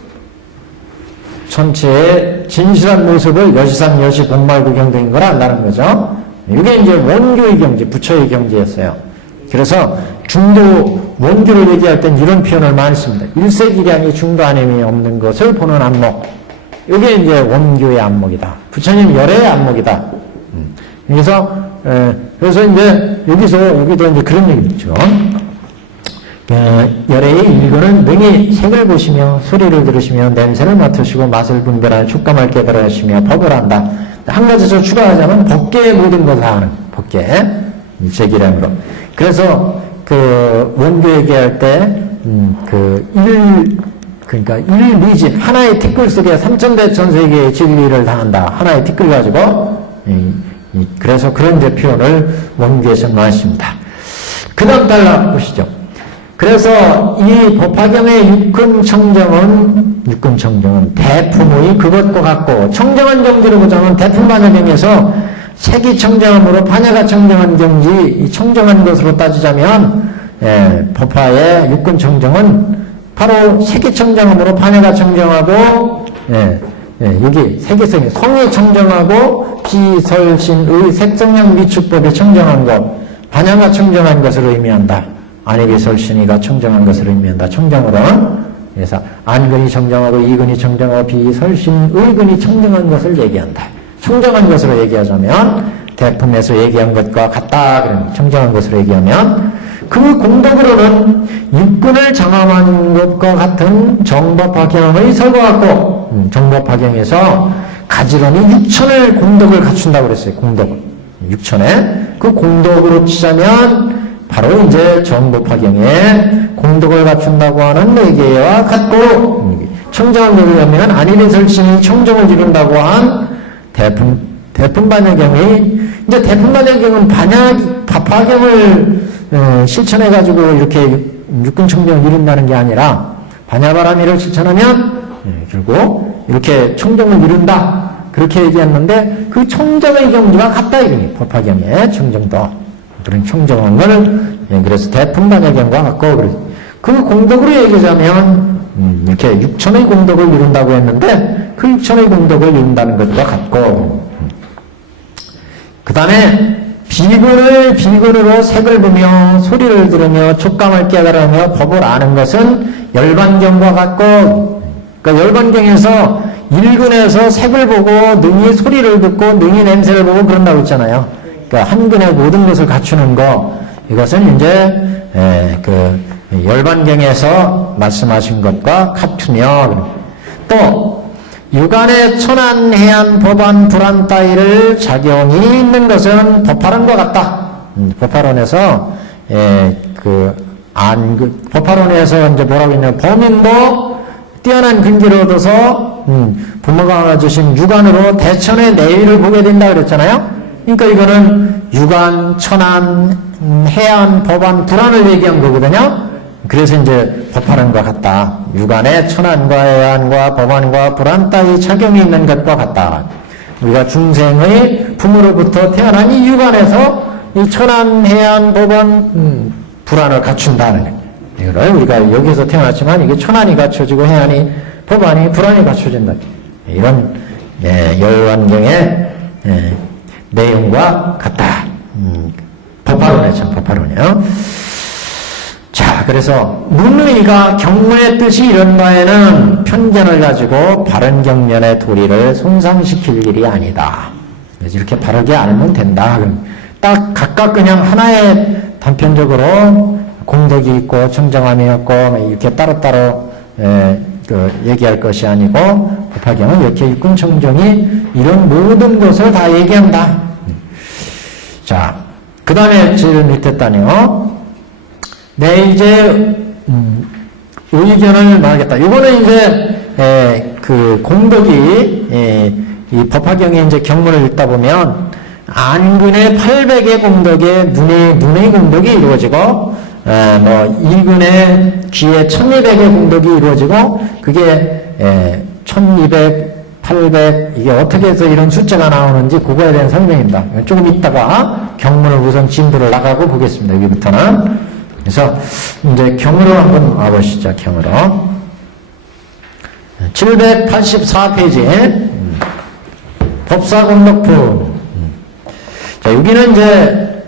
전체의 진실한 모습을 여시산 여시 공말구경된 걸 안다는 거죠. 이게 이제 원교의 경제, 부처의 경제였어요. 그래서 중도, 원교를 얘기할 땐 이런 표현을 많이 씁니다. 일색일향이 중도 아님이 없는 것을 보는 안목. 이게 이제 원교의 안목이다. 부처님 열애의 안목이다. 그래서 이제 여기도 이제 그런 얘기죠. 열애의 일근은 능히 색을 보시며 소리를 들으시며 냄새를 맡으시고 맛을 분별하여 촉감을 깨달으시며 법을 한다. 한 가지 더 추가하자면 법계의 모든 것을 아는 법계 일색일향으로. 그래서 그 원교 얘기할 때 그러니까 일미진 하나의 티끌 속에 삼천대천세계의 진리를 당한다. 하나의 티끌 가지고 그래서 그런 이제 표현을 원교에서 많습니다. 그 다음 달라 보시죠. 그래서 이 법화경의 육근청정은 대품의 그것과 같고, 청정한 경지를 보자면 대품반야경에서 색이청정함으로 반야가 청정한 경지, 이 청정한 것으로 따지자면 법화의 육근청정은 바로 색이청정함으로 반야가 청정하고, 여기 색이성이 성이 청정하고 비설신의 색성량 미축법에 청정한 것, 반야가 청정한 것을 의미한다. 안이비설신이가 청정한 것을 의미한다. 청정으로는. 그래서 안근이 청정하고 이근이 청정하고 비설신, 의근이 청정한 것을 얘기한다. 청정한 것으로 얘기하자면 대품에서 얘기한 것과 같다. 그런 청정한 것으로 얘기하면 그 공덕으로는 육근을 장엄한 것과 같은 정법화경의 설과 같고, 정법화경에서 가지런히 육천을 공덕을 갖춘다고 그랬어요. 공덕을. 육천에. 그 공덕으로 치자면 바로 이제 정법화경에 공덕을 갖춘다고 하는 매개와 같고, 청정한 것을 하면 안일인설신이 청정을 이룬다고 한 대품반야경이, 이제 대품반야경은 법화경을 실천해가지고 이렇게 육근청정을 이룬다는 게 아니라, 반야바라미를 실천하면 결국 이렇게 청정을 이룬다. 그렇게 얘기했는데, 그 청정의 경지가 같다, 이거니. 법화경의 청정도. 그런 청정한 걸, 그래서 대품반야경과 같고, 그 공덕으로 얘기하자면, 이렇게 육천의 공덕을 이룬다고 했는데, 그 육천의 공덕을 이룬다는 것과 같고, 그 다음에, 비근으로 색을 보며, 소리를 들으며, 촉감을 깨달으며, 법을 아는 것은 열반경과 같고, 그러니까 열반경에서 일근에서 색을 보고, 능히 소리를 듣고, 능히 냄새를 보고 그런다고 했잖아요. 그러니까 한근의 모든 것을 갖추는 거, 이것은 이제 그 열반경에서 말씀하신 것과 같으며, 또 유관의 천안, 해안, 법안, 불안 따위를 작용이 있는 것은 법화론과 같다. 법화론에서 법화론에서 이제 뭐라고 했냐면, 범인도 뛰어난 근기를 얻어서 부모가 주신 유관으로 대천의 내위를 보게 된다 그랬잖아요. 그러니까 이거는 유관, 천안, 해안, 법안, 불안을 얘기한 거거든요. 그래서 이제 법화론과 같다. 유관에 천안과 해안과 법안과 불안 따위 작용이 있는 것과 같다. 우리가 중생의 부모로부터 태어난 이 유관에서 이 천안, 해안, 법안, 불안을 갖춘다는 거예요. 이거를 우리가 여기서 태어났지만 이게 천안이 갖춰지고 해안이, 법안이, 불안이 갖춰진다. 이런 열반경의 내용과 같다. 법화론이죠. 법화론이요. 자, 그래서 문의가 경문의 뜻이 이런 바에는 편견을 가지고 바른 경면의 도리를 손상시킬 일이 아니다. 그래서 이렇게 바르게 알면 된다. 딱 각각 그냥 하나의 단편적으로 공덕이 있고 청정함이 있고 이렇게 따로따로 얘기할 것이 아니고, 법화경은 이렇게 육근청정이 이런 모든 것을 다 얘기한다. 자, 그 다음에 제일 밑에 단이요. 이제 의견을 말하겠다. 이거는 이제 그 공덕이 이 법화경에 이제 경문을 읽다 보면 안근의 800의 공덕에 눈의 공덕이 이루어지고, 이근의 귀에 1200의 공덕이 이루어지고, 그게 1200, 800, 이게 어떻게 해서 이런 숫자가 나오는지 그거에 대한 설명입니다. 조금 있다가 경문을 우선 진도를 나가고 보겠습니다. 여기부터는. 그래서 이제 경으로 한번 와보시죠. 경으로. 784페이지. 법사공덕품. 자, 여기는 이제,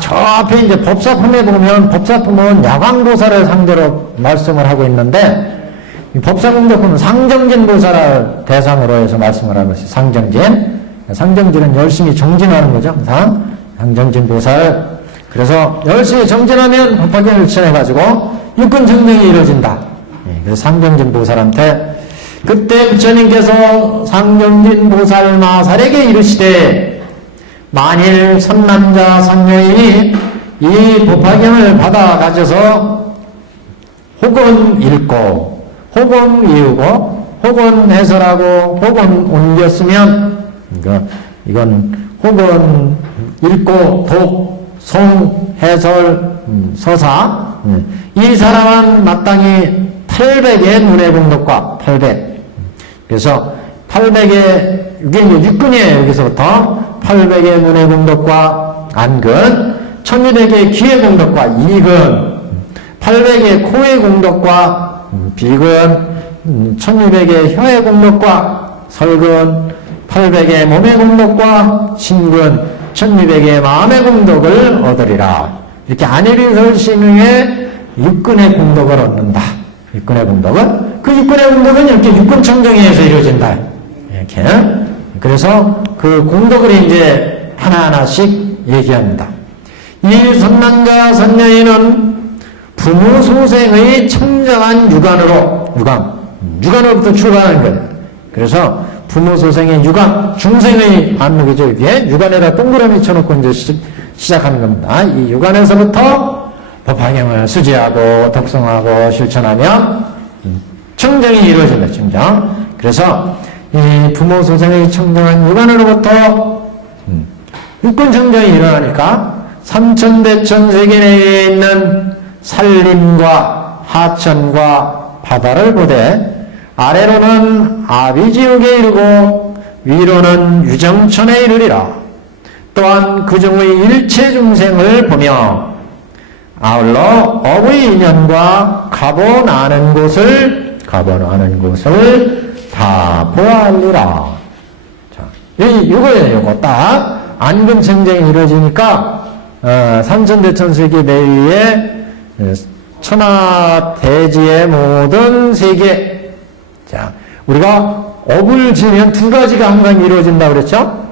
저 앞에 이제 법사품에 보면, 법사품은 야광보살을 상대로 말씀을 하고 있는데, 이 법사공덕품은 상정진 보살을 대상으로 해서 말씀을 하고 있어요. 상정진. 상정진은 열심히 정진하는 거죠. 항상. 상정진 보살. 그래서 열심히 정진하면 법화경을 실천해가지고 육근정명이 이루어진다. 그래서 상정진 보살한테 그때 부처님께서 상정진 보살 마살에게 이르시되, 만일 선남자 선녀인이 이 법화경을 받아 가져서 혹은 읽고 혹은 외우고 혹은 해설하고 혹은 옮겼으면, 이건 혹은 읽고 독, 송, 해설, 서사. 이 사람은 마땅히 800의 문의 공덕과 800. 그래서 800의, 이게 이제 육근이에요. 여기서부터. 800의 문의 공덕과 안근, 1200의 귀의 공덕과 이근, 800의 코의 공덕과 비근, 1200의 혀의 공덕과 설근, 800의 몸의 공덕과 신근, 1200의 마음의 공덕을 얻으리라. 이렇게 안일이설신의 육근의 공덕을 얻는다. 육근의 공덕은, 그 육근의 공덕은 이렇게 육근청정에서 이루어진다. 이렇게. 그래서 그 공덕을 이제 하나하나씩 얘기합니다. 이 선남자 선녀인은 부모 소생의 청정한 육안으로부터 출발하는 거예요. 그래서 부모 소생의 육안, 중생의 안목이죠. 이게 육안에다 동그라미 쳐놓고 이제 시작하는 겁니다. 이 육안에서부터 법화경을 수지하고 독성하고 실천하면 청정이 이루어진다. 청정. 그래서 이 부모 소생의 청정한 육안으로부터 육근 청정이 일어나니까 삼천대천 세계 내에 있는 산림과 하천과 바다를 보되 아래로는 아비지옥에 이르고 위로는 유정천에 이르리라. 또한 그 중의 일체 중생을 보며 아울러 업의 인연과 가보나는 곳을 다 보아하리라. 자, 이거예요. 이거 딱 안근청정이 이루어지니까 삼천대천세계 내외에 천하대지의 모든 세계. 자, 우리가 업을 지면 두 가지가 항상 이루어진다 그랬죠?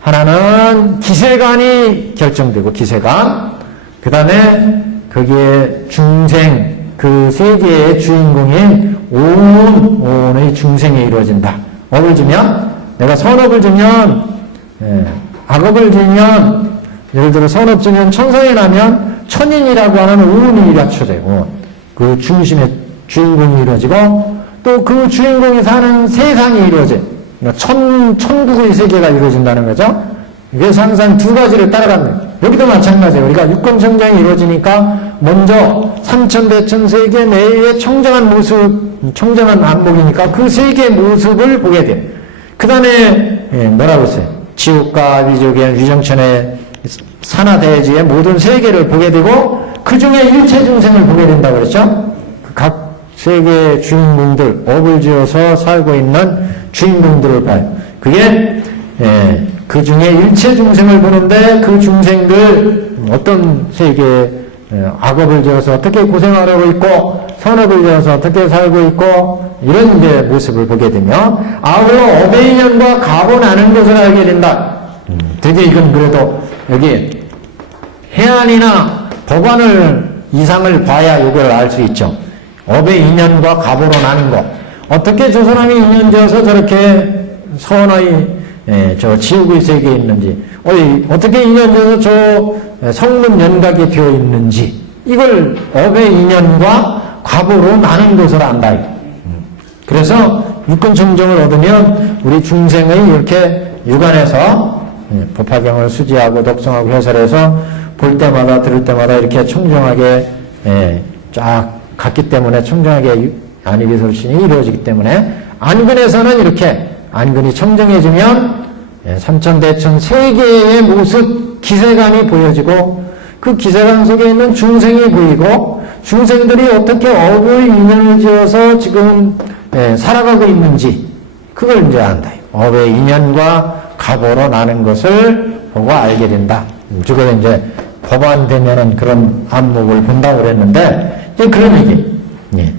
하나는 기세관이 결정되고, 기세관. 그 다음에 거기에 중생, 그 세계의 주인공인 오온의 중생이 이루어진다. 업을 지면, 내가 선업을 지면, 악업을 지면, 예를 들어 선업 지면 천상에 나면 천인이라고 하는 오온이 갖춰지고, 그 중심의 주인공이 이루어지고, 또 그 주인공이 사는 세상이 이루어져. 그러니까 천국의 세계가 이루어진다는 거죠. 그래서 항상 두 가지를 따라갑니다. 여기도 마찬가지예요. 우리가 육근청정이 이루어지니까 먼저 삼천대천 세계 내의 청정한 모습, 청정한 안목이니까 그 세계의 모습을 보게 돼요. 그 다음에 뭐라고 했어요? 지옥과 위족의 위정천의 산하대지의 모든 세계를 보게 되고 그 중에 일체 중생을 보게 된다고 그랬죠? 각 세계의 주인공들, 업을 지어서 살고 있는 주인공들을 봐요. 그게 그 중에 일체 중생을 보는데 그 중생들 어떤 세계에 악업을 지어서 어떻게 고생하고 있고 선업을 지어서 어떻게 살고 있고 이런 이제 모습을 보게 되며 아울러 업의 인연과 가보나는 것을 알게 된다. 되게 이건 그래도 여기 해안이나 법안을 이상을 봐야 이걸 알 수 있죠. 업의 인연과 가보로 나는 것. 어떻게 저 사람이 인연 지어서 저렇게 선의 저 지옥의 세계에 있는지, 어떻게 인연 지어서 저 성문 연각에 되어 있는지, 이걸 업의 인연과 가보로 나는 것을 안다. 그래서 육근청정을 얻으면 우리 중생의 이렇게 육안에서 법화경을 수지하고 독성하고 해설해서 볼 때마다 들을 때마다 이렇게 청정하게 쫙 갔기 때문에 청정하게 안일이설신이 이루어지기 때문에 안근에서는 이렇게 안근이 청정해지면 삼천대천 세계의 모습 기세감이 보여지고 그 기세감 속에 있는 중생이 보이고 중생들이 어떻게 업의 인연을 지어서 지금 살아가고 있는지 그걸 이제 안다. 업의 인연과 가보로 나는 것을 보고 알게 된다. 저거 이제 법안되면은 그런 안목을 본다고 그랬는데 그런 얘기. 예.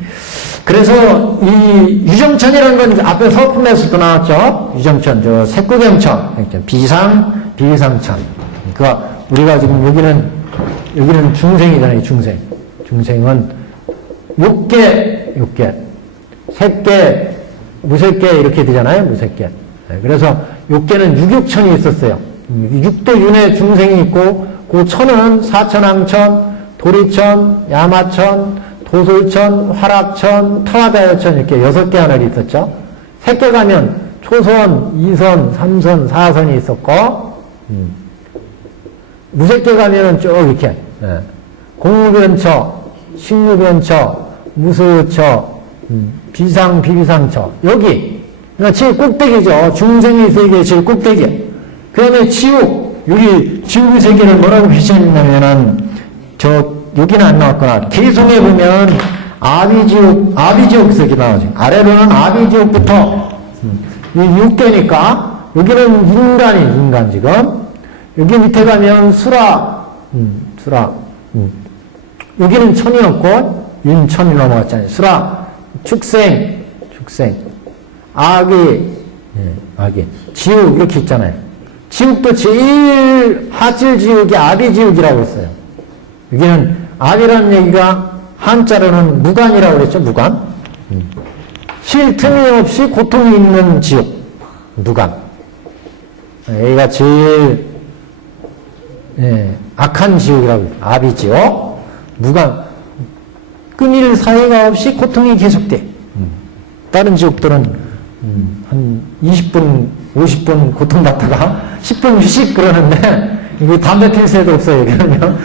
그래서 이 유정천이라는 건 앞에 서품에서도 나왔죠. 유정천, 저 색구경천, 비상천. 그니까 우리가 지금 여기는 중생이잖아요. 중생은 6개, 색계, 무색계 이렇게 되잖아요. 무색계. 그래서 6개는 유격천이 있었어요. 6대 윤회 중생이 있고 그 천은 사천왕천, 도리천, 야마천, 도솔천, 화락천, 타화자여천 이렇게 6개 하늘이 있었죠. 색계 가면 초선, 2선, 3선, 4선이 있었고 무색계 가면은 쭉 이렇게, 예. 공무변처, 식무변처, 무소처, 비상, 비비상처. 여기. 그러니까 제일 꼭대기죠. 중생의 세계 제일 꼭대기. 그 다음에 지옥. 여기 지옥의 세계를 뭐라고 표시했냐면은, 여기는 안 나왔구나. 개성에 보면 아비지옥 세계 나오죠. 아래로는 아비지옥부터, 이 6대니까, 여기는 인간 지금. 여기 밑에 가면 수라. 여기는 천이었고, 윤천이 넘어갔잖아요. 수라, 축생, 악이, 지옥, 이렇게 있잖아요. 지옥도 제일 하질 지옥이 아비지옥이라고 했어요. 여기는 아비라는 얘기가 한자로는 무간이라고 그랬죠, 무간. 쉴 틈이 없이 고통이 있는 지옥, 무간. 여기가 제일, 악한 지옥이라고 해요. 아비지옥, 무간. 끊일 사이가 없이 고통이 계속돼. 다른 지옥들은 한 20분, 50분 고통받다가 10분 휴식 그러는데 이거 담배 필 새도 없어요. 그러면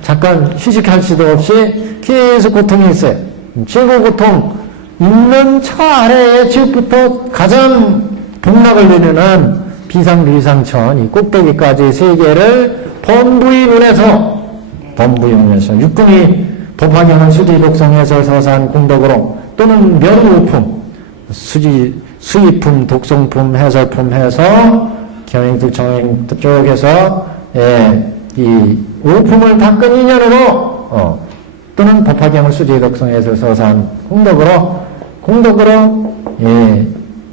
잠깐 휴식할 수도 없이 계속 고통이 있어요. 최고 고통 있는 저 아래에 지옥부터 가장 복락을 내리는 비상비상천 이 꼭대기까지 세계를 범부의 문에서 육군이 법화경은 수지 독성해서 서산 공덕으로 또는 면오품 수의품 독성품 해설품 해서 경행득 정행 쪽에서 이 오품을 닦은 인연으로 또는 법화경을 수지 독성해서 서산 공덕으로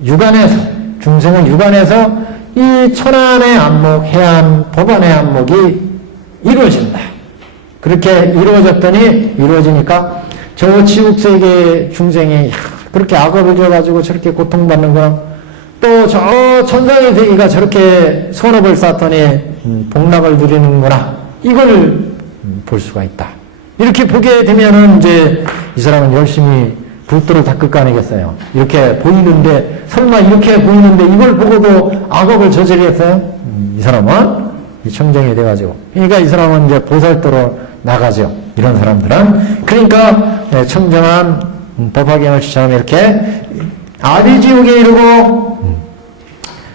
육안에서 중생은 육안에서 이 천안의 안목 해안 법안의 안목이 이루어진다. 그렇게 이루어지니까 저 지옥세계 중생이 그렇게 악업을 줘가지고 저렇게 고통받는구나. 또 저 천상의 세계가 저렇게 선업을 쌓더니 복락을 누리는구나. 이걸 볼 수가 있다. 이렇게 보게 되면은 이제 이 사람은 열심히 불도를 닦을 거 아니겠어요. 이렇게 보이는데 설마 이렇게 보이는데 이걸 보고도 악업을 저지르겠어요? 이 사람은 이 청정이 돼가지고 그러니까 이 사람은 이제 보살도로 나가죠. 이런 사람들은 그러니까 청정한 법화경을 시처럼 이렇게 아비지옥에 이르고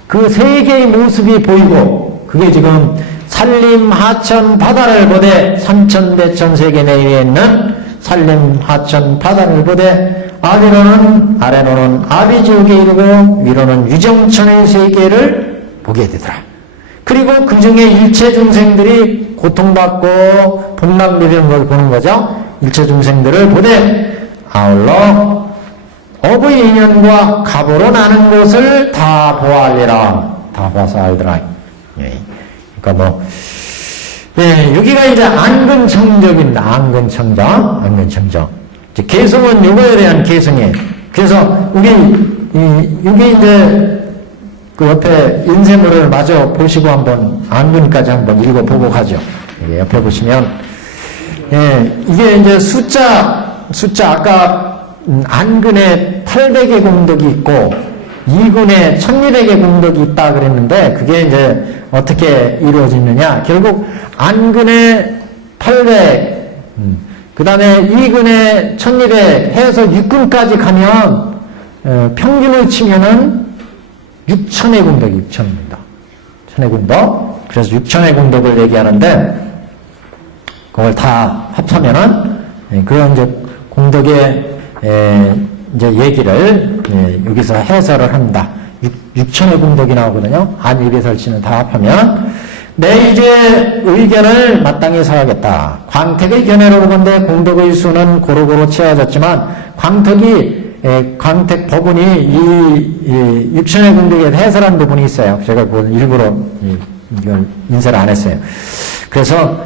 그 세계의 모습이 보이고 그게 지금 산림 하천 바다를 보되 삼천대천 세계 내에 있는 산림 하천 바다를 보되 아래로는 아비지옥에 이르고 위로는 유정천의 세계를 보게 되더라. 그리고 그 중에 일체 중생들이 고통받고 복락 누리는 걸 보는 거죠. 일체 중생들을 보되 아울러 업의 인연과 갑으로 나는 것을 다 보아알리라. 다 봐서 알더라. 그러니까 여기가 이제 안근청정입니다. 안근청정. 개성은 요거에 대한 개성이에요. 그래서 여기 이제 그 옆에 인쇄물을 마저 보시고 한번 안근까지 한번 읽어보고 가죠. 옆에 보시면 이게 이제 숫자 아까 안근에 800의 공덕이 있고 2군에 1200의 공덕이 있다 그랬는데 그게 이제 어떻게 이루어지느냐. 결국 안근에 800 그 다음에 2군에 1200 해서 6군까지 가면 평균을 치면은 6천의 공덕이 6천입니다. 1000의 공덕. 그래서 6천의 공덕을 얘기하는데 그걸 다 합하면은 그런 이제 공덕의 이제 얘기를 여기서 해설을 합니다. 6천의 공덕이 나오거든요. 안일배설치는 다 합하면 내 이제 의견을 마땅히 서야겠다. 광택의 견해로 보건대 공덕의 수는 고루고루 채워졌지만 광택 법문이 이 6천의 공덕에 해설한 부분이 있어요. 제가 그건 일부러 이걸 인쇄를 안 했어요. 그래서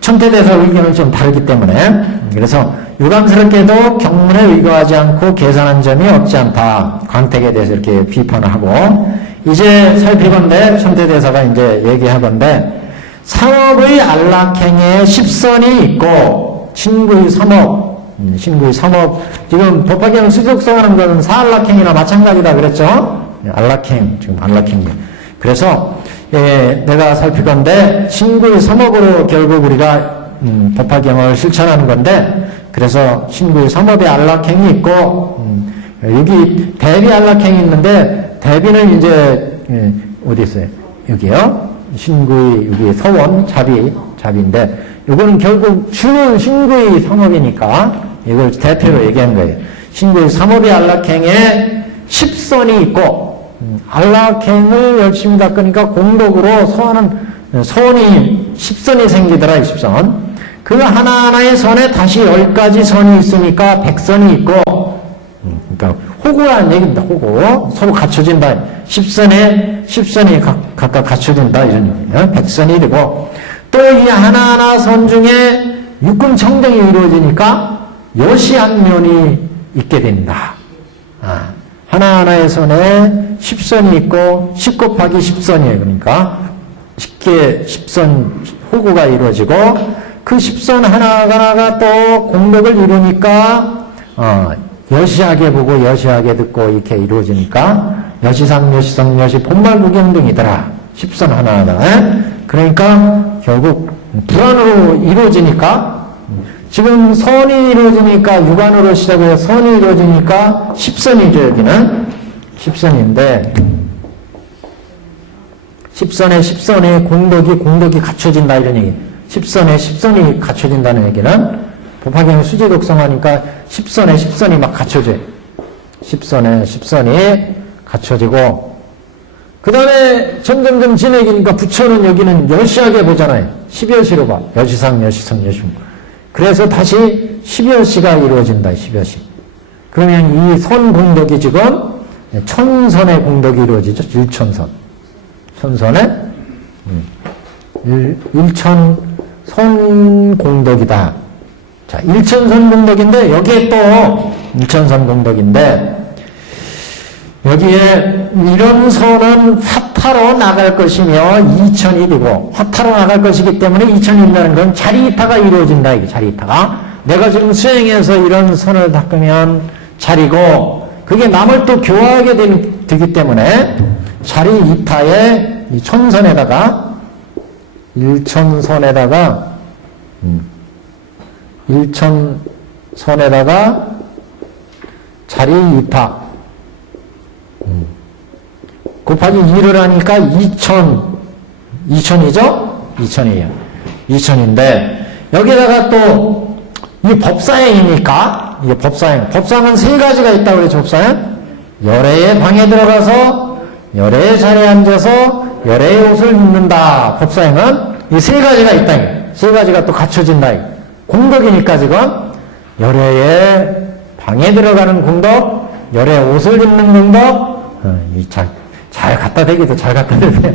천태대사 의견은 좀 다르기 때문에 그래서 유감스럽게도 경문에 의거하지 않고 계산한 점이 없지 않다. 광택에 대해서 이렇게 비판을 하고 이제 살피건대 천태대사가 이제 얘기하건대 상업의 안락행에 10선이 있고 신구의 3업 지금 법화경 수족성하는 것은 사안락행이나 마찬가지다 그랬죠? 안락행 지금 안락행이 그래서 내가 살피건데 신구의 3업으로 결국 우리가 법화경을 실천하는 건데, 그래서 신구의 3업에 안락행이 있고, 여기 대비 안락행이 있는데, 대비는 이제 어디 있어요? 여기요. 신구의 여기 서원 자비인데, 이거는 결국 주는 신구의 3업이니까 이걸 대표로 얘기한 거예요. 신구의 3업의 안락행에 10선이 있고, 안락행을 열심히 닦으니까 공덕으로 선이 10선이 생기더라. 10선. 그 하나하나의 선에 다시 10가지 선이 있으니까 100선이 있고, 그러니까 호구라는 얘기입니다. 호구. 서로 갖춰진다. 10선이 각각 갖춰진다. 이런 얘기예요. 100선이 되고, 또 이 하나하나 선 중에 육근청정이 이루어지니까 여시 한 면이 있게 된다. 하나하나의 선에 10선이 있고 10 곱하기 10선이에요. 그러니까 10선 호구가 이루어지고, 그 10선 하나하나가 또 공덕을 이루니까 여시하게 보고 여시하게 듣고 이렇게 이루어지니까 여시상 여시성 여시 본말구경 등이더라. 10선 하나하나. 그러니까 결국 불안으로 이루어지니까, 지금 선이 이루어지니까 육안으로 시작해서 선이 이루어지니까 10선이죠. 여기는 10선인데 10선에 공덕이 갖춰진다 이런 얘기. 10선에 10선이 갖춰진다는 얘기는 법화경이 수지 독성하니까 10선에 10선이 막 갖춰져요. 10선에 10선이 갖춰지고, 그 다음에 점점점 진해지니까 부처는 여기는 여시하게 보잖아요. 10여시로 봐. 여시상, 여시성, 여시문. 그래서 다시 10여시가 이루어진다. 10여시. 그러면 이 선 공덕이 지금 천선의 공덕이 이루어지죠. 1천선. 천선에 1천선 공덕이다. 자, 1천선 공덕인데, 여기에 또 1천선 공덕인데, 여기에 이런 선은 화타로 나갈 것이며 2천이 되고, 화타로 나갈 것이기 때문에 2천이 된다는 건 자리이타가 이루어진다. 이게 자리이타가. 내가 지금 수행해서 이런 선을 닦으면 자리고, 그게 남을 또 교화하게 되기 때문에 자리이타에 이 천선에다가 1천선에다가 자리이타 곱하기 2를 하니까 2천이죠? 2천이에요. 2천인데, 여기다가 또 이 법사행이니까, 이게 법사행은 세 가지가 있다고 그랬죠. 법사행. 열애의 방에 들어가서 열애의 자리에 앉아서 열애의 옷을 입는다. 법사행은 이 세 가지가 있다. 세 가지가 또 갖춰진다. 공덕이니까 지금 열애의 방에 들어가는 공덕, 열애의 옷을 입는 공덕, 잘 갖다 대기도 잘 갖다 대세요.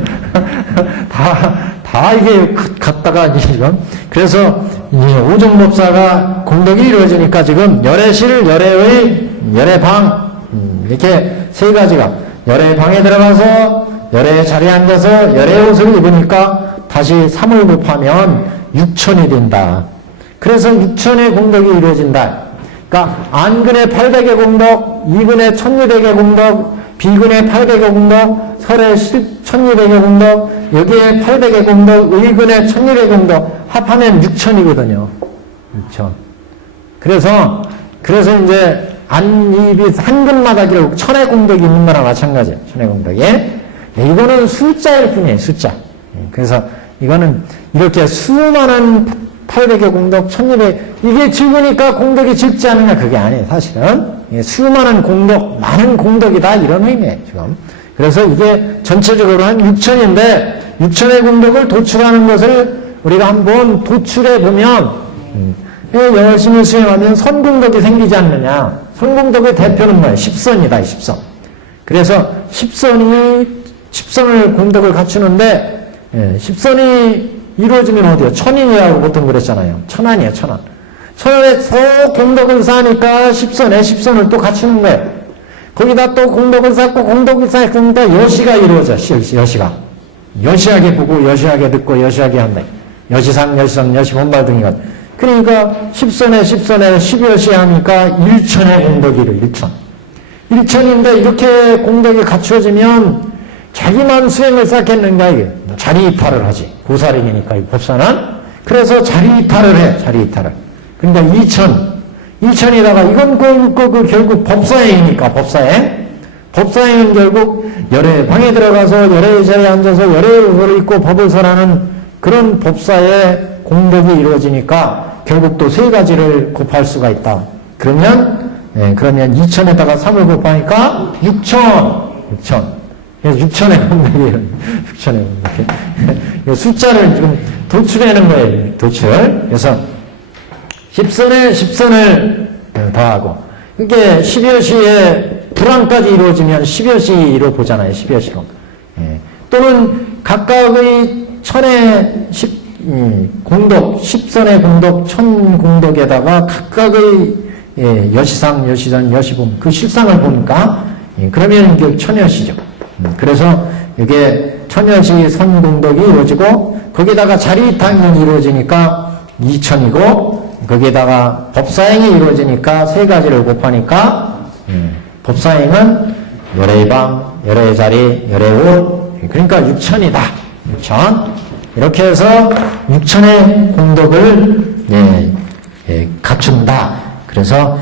다 이게 갖다가 지금. 그래서 이 오종법사가 공덕이 이루어지니까 지금 열애실, 열애의, 열애방, 이렇게 세 가지가, 열애의 방에 들어가서 열애의 자리에 앉아서 열애의 옷을 입으니까 다시 3을 곱하면 6천이 된다. 그래서 6천의 공덕이 이루어진다. 그러니까 안근의 800의 공덕, 이근의 1200의 공덕, 비근의 800의 공덕, 설의 1200의 공덕, 여기에 800의 공덕, 의근의 1200의 공덕 합하면 6천이거든요. 6천. 그래서 이제 안입이 한 근마다 기록 천의 공덕이 있는 거나 마찬가지예요. 천의 공덕이. 이거는 숫자일 뿐이에요. 숫자. 그래서 이거는 이렇게 수많은 800의 공덕, 1200, 이게 적으니까 공덕이 적지 않느냐, 그게 아니에요, 사실은. 수많은 공덕, 많은 공덕이다, 이런 의미예요, 지금. 그래서 이게 전체적으로 한 6천인데, 6천의 공덕을 도출하는 것을 우리가 한번 도출해보면, 열심히 수행하면 선공덕이 생기지 않느냐. 선공덕의 대표는 뭐예요? 10선이다, 10선. 그래서 10선을 공덕을 갖추는데, 10선이 이루어지면 어디요? 천인이라고 보통 그랬잖아요. 천안이에요, 천안. 천안에 속 공덕을 쌓으니까 10선을 또 갖추는 거예요. 거기다 또 공덕을 쌓고 공덕을 쌓으니까 여시가 이루어져, 여시가. 여시하게 보고, 여시하게 듣고, 여시하게 한다. 여시상, 여시성, 여시본발 등이가. 그러니까 10선에 10여시 하니까 1천의 공덕이 이루어져, 1천. 1천인데 이렇게 공덕이 갖추어지면 자기만 수행을 쌓겠는가, 이게. 자리 이탈을 하지. 고사령이니까, 이 법사는. 그래서 자리 이탈을 해, 자리 이탈을. 그러니까 2000이다가 이건 결국 법사행이니까, 법사행. 법사행은 결국 열의 방에 들어가서 열의 자리에 앉아서 열의 옷을 입고 법을 설하는 그런 법사의 공덕이 이루어지니까 결국 또 세 가지를 곱할 수가 있다. 그러면 2000에다가 3을 곱하니까 6000. 그래서 6000의 공덕이 6000의 공덕이 숫자를 지금 도출하는 거예요. 도출. 그래서 10선을 더하고 이게 12여시에 불황까지 이루어지면 10여시로 보잖아요. 10여시로. 또는 각각의 천의 공덕, 10선의 공덕, 1000공덕에다가 각각의 여시상, 여시전, 여시분 그 실상을 보니까 그러면 이게 천여시죠. 그래서 이게 천여시 선공덕이 이루어지고 거기다가 자리이탈이 이루어지니까 2000이고 거기에다가 법사행이 이루어지니까 세 가지를 곱하니까 법사행은 열의 방, 열의 자리, 열의 옷 그러니까 6000이다. 6000 이렇게 해서 6000의 공덕을 갖춘다. 그래서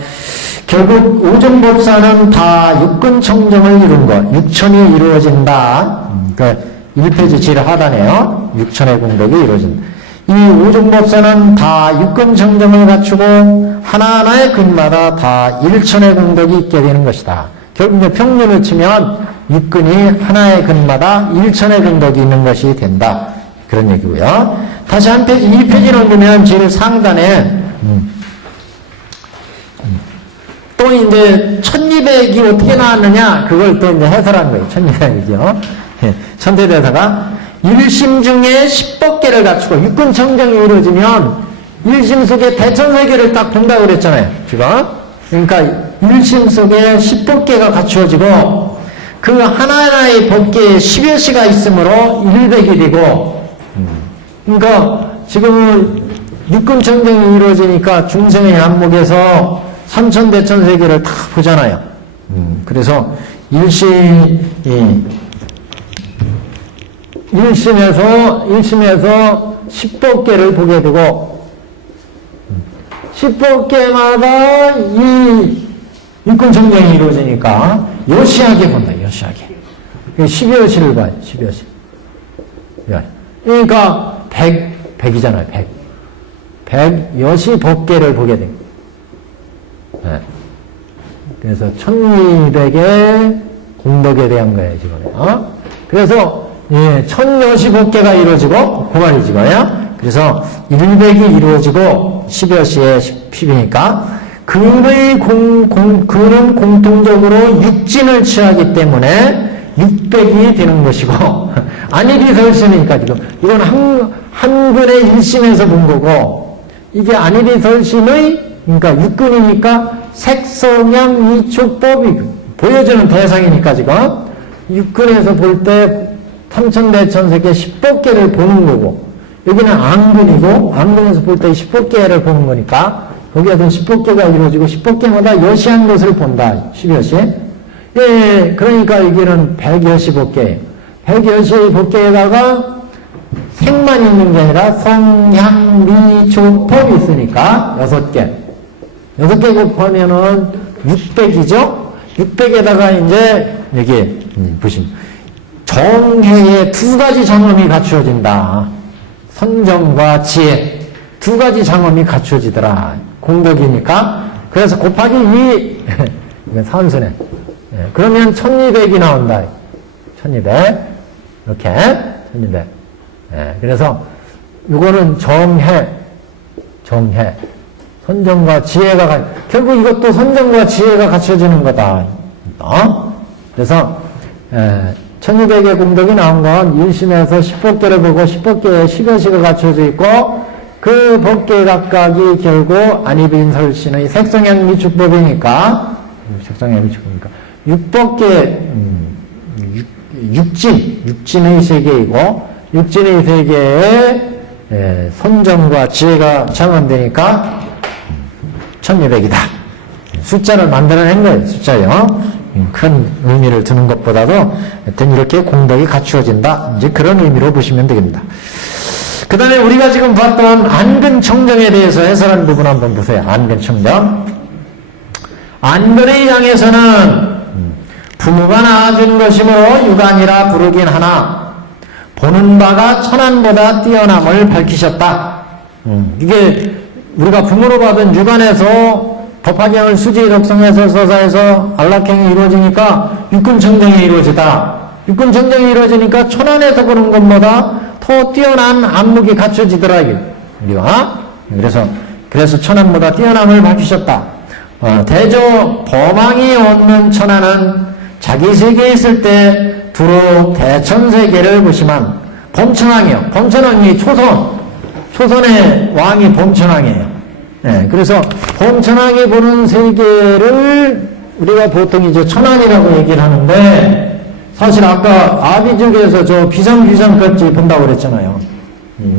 결국 오정법사는 다 육근청정을 이룬 것 6000이 이루어진다. 그러니까 1페이지 제1하단에요. 6000의 공덕이 이루어진다. 이 오종법사는 다 육근청정을 갖추고 하나하나의 근마다 다 1000의 공덕이 있게 되는 것이다. 결국 이제 평균을 치면 육근이 하나의 근마다 1000의 공덕이 있는 것이 된다. 그런 얘기고요. 다시 한 페이지, 2페이지를 보면 제일 상단에 또 이제 1200이 어떻게 나왔느냐 그걸 또 이제 해설한 거예요. 1200이요. 천대대사가 1심 중에 10법계를 갖추고 육근청정이 이루어지면 1심 속에 대천세계를 딱 본다고 그랬잖아요. 지금. 그러니까 1심 속에 10법계가 갖추어지고 그 하나하나의 법계에 10여시가 있으므로 100이 되고 그러니까 지금 육근청정이 이루어지니까 중생의 안목에서 삼천대천세계를 다 보잖아요. 그래서 1심에서 10법계를 보게 되고 10법계마다 이 육근청정이 이루어지니까 여시하게 본다. 여시하게. 12여시를 봐요. 12여시. 그러니까 100이잖아요. 100 여시 법계를 보게 됩니다. 네. 그래서 1200의 공덕에 대한 거예요. 지금. 그래서 1000여시법계가 이루어지고 고갈이지고요. 그래서 100이 이루어지고 10여시에 10이니까 그는 공통적으로 육진을 취하기 때문에 600이 되는 것이고 안일이설신이니까 지금 이건 한근의 1심에서 본 거고 이게 안일이설신의 그러니까 육근이니까 색성향 이촉법이 보여주는 대상이니까 지금 육근에서 볼 때 삼천대천세계 10법계를 보는 거고 여기는 안근이고 안근에서 볼 때 10법계를 보는 거니까 거기에서 10법계가 이루어지고 10법계마다 여시한 것을 본다. 10여시. 예, 그러니까 여기는 100여시 법계. 100여시 법계에다가 색만 있는 게 아니라 성향, 미, 촉, 법이 있으니까 6개. 6개 곱하면은 600이죠? 600에다가 이제 여기 보시면 정해의 두 가지 장엄이 갖추어진다. 선정과 지혜. 두 가지 장엄이 갖추어지더라. 공덕이니까. 그래서 곱하기 2. 이건 산수네. 그러면 1200이 나온다. 1200. 이렇게. 1200. 그래서 이거는 정해. 선정과 지혜가, 결국 이것도 선정과 지혜가 갖춰지는 거다. 그래서, 1200의 공덕이 나온 건 1심에서 10법계를 보고 10법계에 10여시가 갖춰져 있고 그 법계 각각이 결국 안이빈설신의 색성향 미축법이니까 색성향 미축법이니까 6법계 육진의 세계이고 육진의 세계에 선정과 지혜가 장언되니까 1200이다. 숫자를 만들어낸 거예요. 숫자요. 큰 의미를 두는 것보다도 하여튼 이렇게 공덕이 갖추어진다. 이제 그런 의미로 보시면 되겠습니다. 그 다음에 우리가 지금 봤던 안근청정에 대해서 해설한 부분 한번 보세요. 안근청정. 안근의 양에서는 부모가 낳아준 것이므로 유관이라 부르긴 하나 보는 바가 천안보다 뛰어남을 밝히셨다. 이게 우리가 부모로 받은 유관에서 법화경을 수지 독성해서 서사해서 안락행이 이루어지니까 육근청정이 이루어지다. 육근청정이 이루어지니까 천안에서 보는 것보다 더 뛰어난 안목이 갖춰지더라. 우리가 그래서 천안보다 뛰어남을 밝히셨다. 대조 범왕이 얻는 천안은 자기 세계에 있을 때 두루 대천세계를 보시만 범천왕이요. 범천왕이 초선의 왕이 범천왕이에요. 네, 그래서 범천왕이 보는 세계를 우리가 보통 이제 천안이라고 얘기를 하는데 사실 아까 아비죽에서 저 비상비상까지 본다고 그랬잖아요.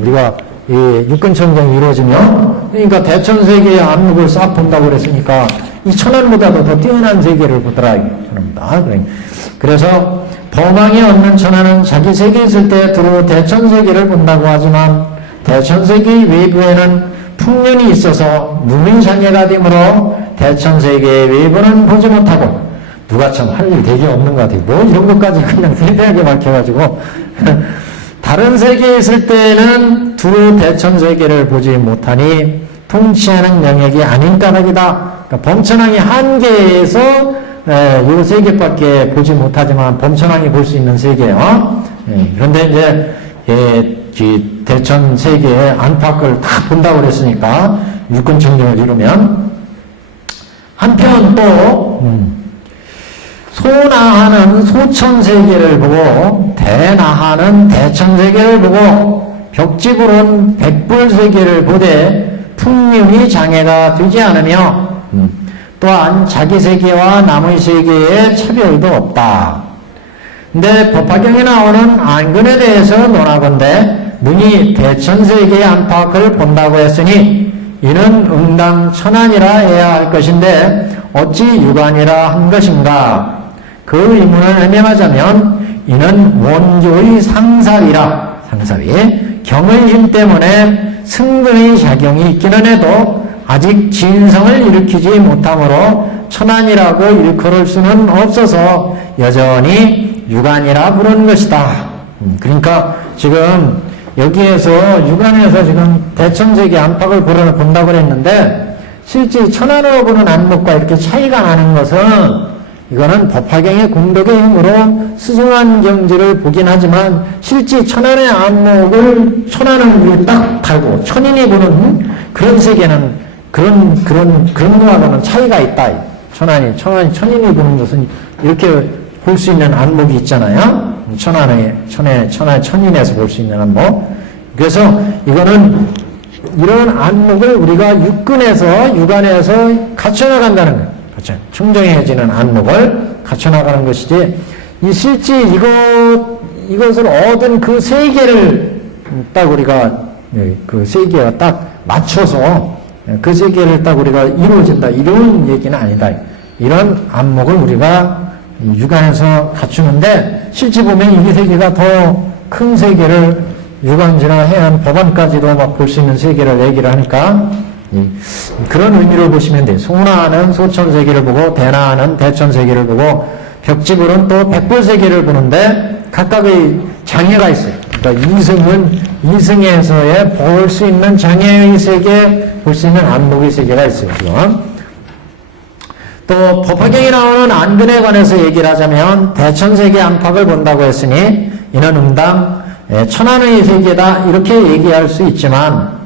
우리가 이 육근청정이 이루어지면 그러니까 대천세계의 안목을 싹 본다고 그랬으니까 이 천안보다도 더 뛰어난 세계를 보더라. 그래서 범왕이 얻는 천안은 자기 세계에 있을 때 두루 대천세계를 본다고 하지만 대천세계 외부에는 풍년이 있어서 무민장애가 되므로 대천세계의 외부는 보지 못하고 누가 참 할 일 되게 없는 것 같아요. 뭐 이런 것까지 그냥 세세하게 밝혀가지고 다른 세계에 있을 때는 두루 대천세계를 보지 못하니 통치하는 영역이 아닌 까닭이다. 그러니까 범천왕이 한계에서 이 세계밖에 보지 못하지만 범천왕이 볼 수 있는 세계요. 그런데 이제 대천 세계의 안팎을 다 본다고 그랬으니까 육근청정을 이루면 한편 또 소나하는 소천세계를 보고 대나하는 대천세계를 보고 벽지불은 백불세계를 보되 풍륜이 장애가 되지 않으며 또한 자기 세계와 남의 세계에 차별도 없다. 근데 법화경에 나오는 안근에 대해서 논하건대 문이 대천세계의 안팎을 본다고 했으니 이는 응당 천안이라 해야 할 것인데 어찌 유관이라 한 것인가? 그 의문을 해명하자면 이는 원조의 상사위라 경의 힘 때문에 승근의 작용이 있기는 해도 아직 진성을 일으키지 못하므로 천안이라고 일컬을 수는 없어서 여전히 유관이라 부르는 것이다. 그러니까 지금 여기에서 유관에서 지금 대천세계 안팎을 본다고 그랬는데 실제 천안으로 보는 안목과 이렇게 차이가 나는 것은 이거는 법화경의 공덕의 힘으로 수승한 경지를 보긴 하지만 실제 천안의 안목을 천안을 위에 딱 달고 천인이 보는 그런 세계는 그런 거하고는 차이가 있다. 천인이 보는 것은 이렇게 볼 수 있는 안목이 있잖아요. 천인에서 볼 수 있는 안목. 그래서 이거는 이런 안목을 우리가 유관에서 갖춰나간다는 거예요. 그렇죠. 청정해지는 안목을 갖춰나가는 것이지, 이 실제 이것을 얻은 그 세계를 딱 우리가 그 세계와 딱 맞춰서 그 세계를 딱 우리가 이루어진다 이런 얘기는 아니다. 이런 안목을 우리가 유관에서 갖추는데 실제 보면 이 세계가 더 큰 세계를 유관지나 해안 법안까지도 막 볼 수 있는 세계를 얘기를 하니까 그런 의미로 보시면 돼요. 소나는 소천세계를 보고 대나는 대천세계를 보고 벽지불은 또 백불세계를 보는데 각각의 장애가 있어요. 그러니까 이승에서의 볼 수 있는 장애의 세계, 볼 수 있는 안목의 세계가 있어요. 또 법화경에 나오는 안근에 관해서 얘기를 하자면 대천세계 안팎을 본다고 했으니 이는 응당 천안의 세계다 이렇게 얘기할 수 있지만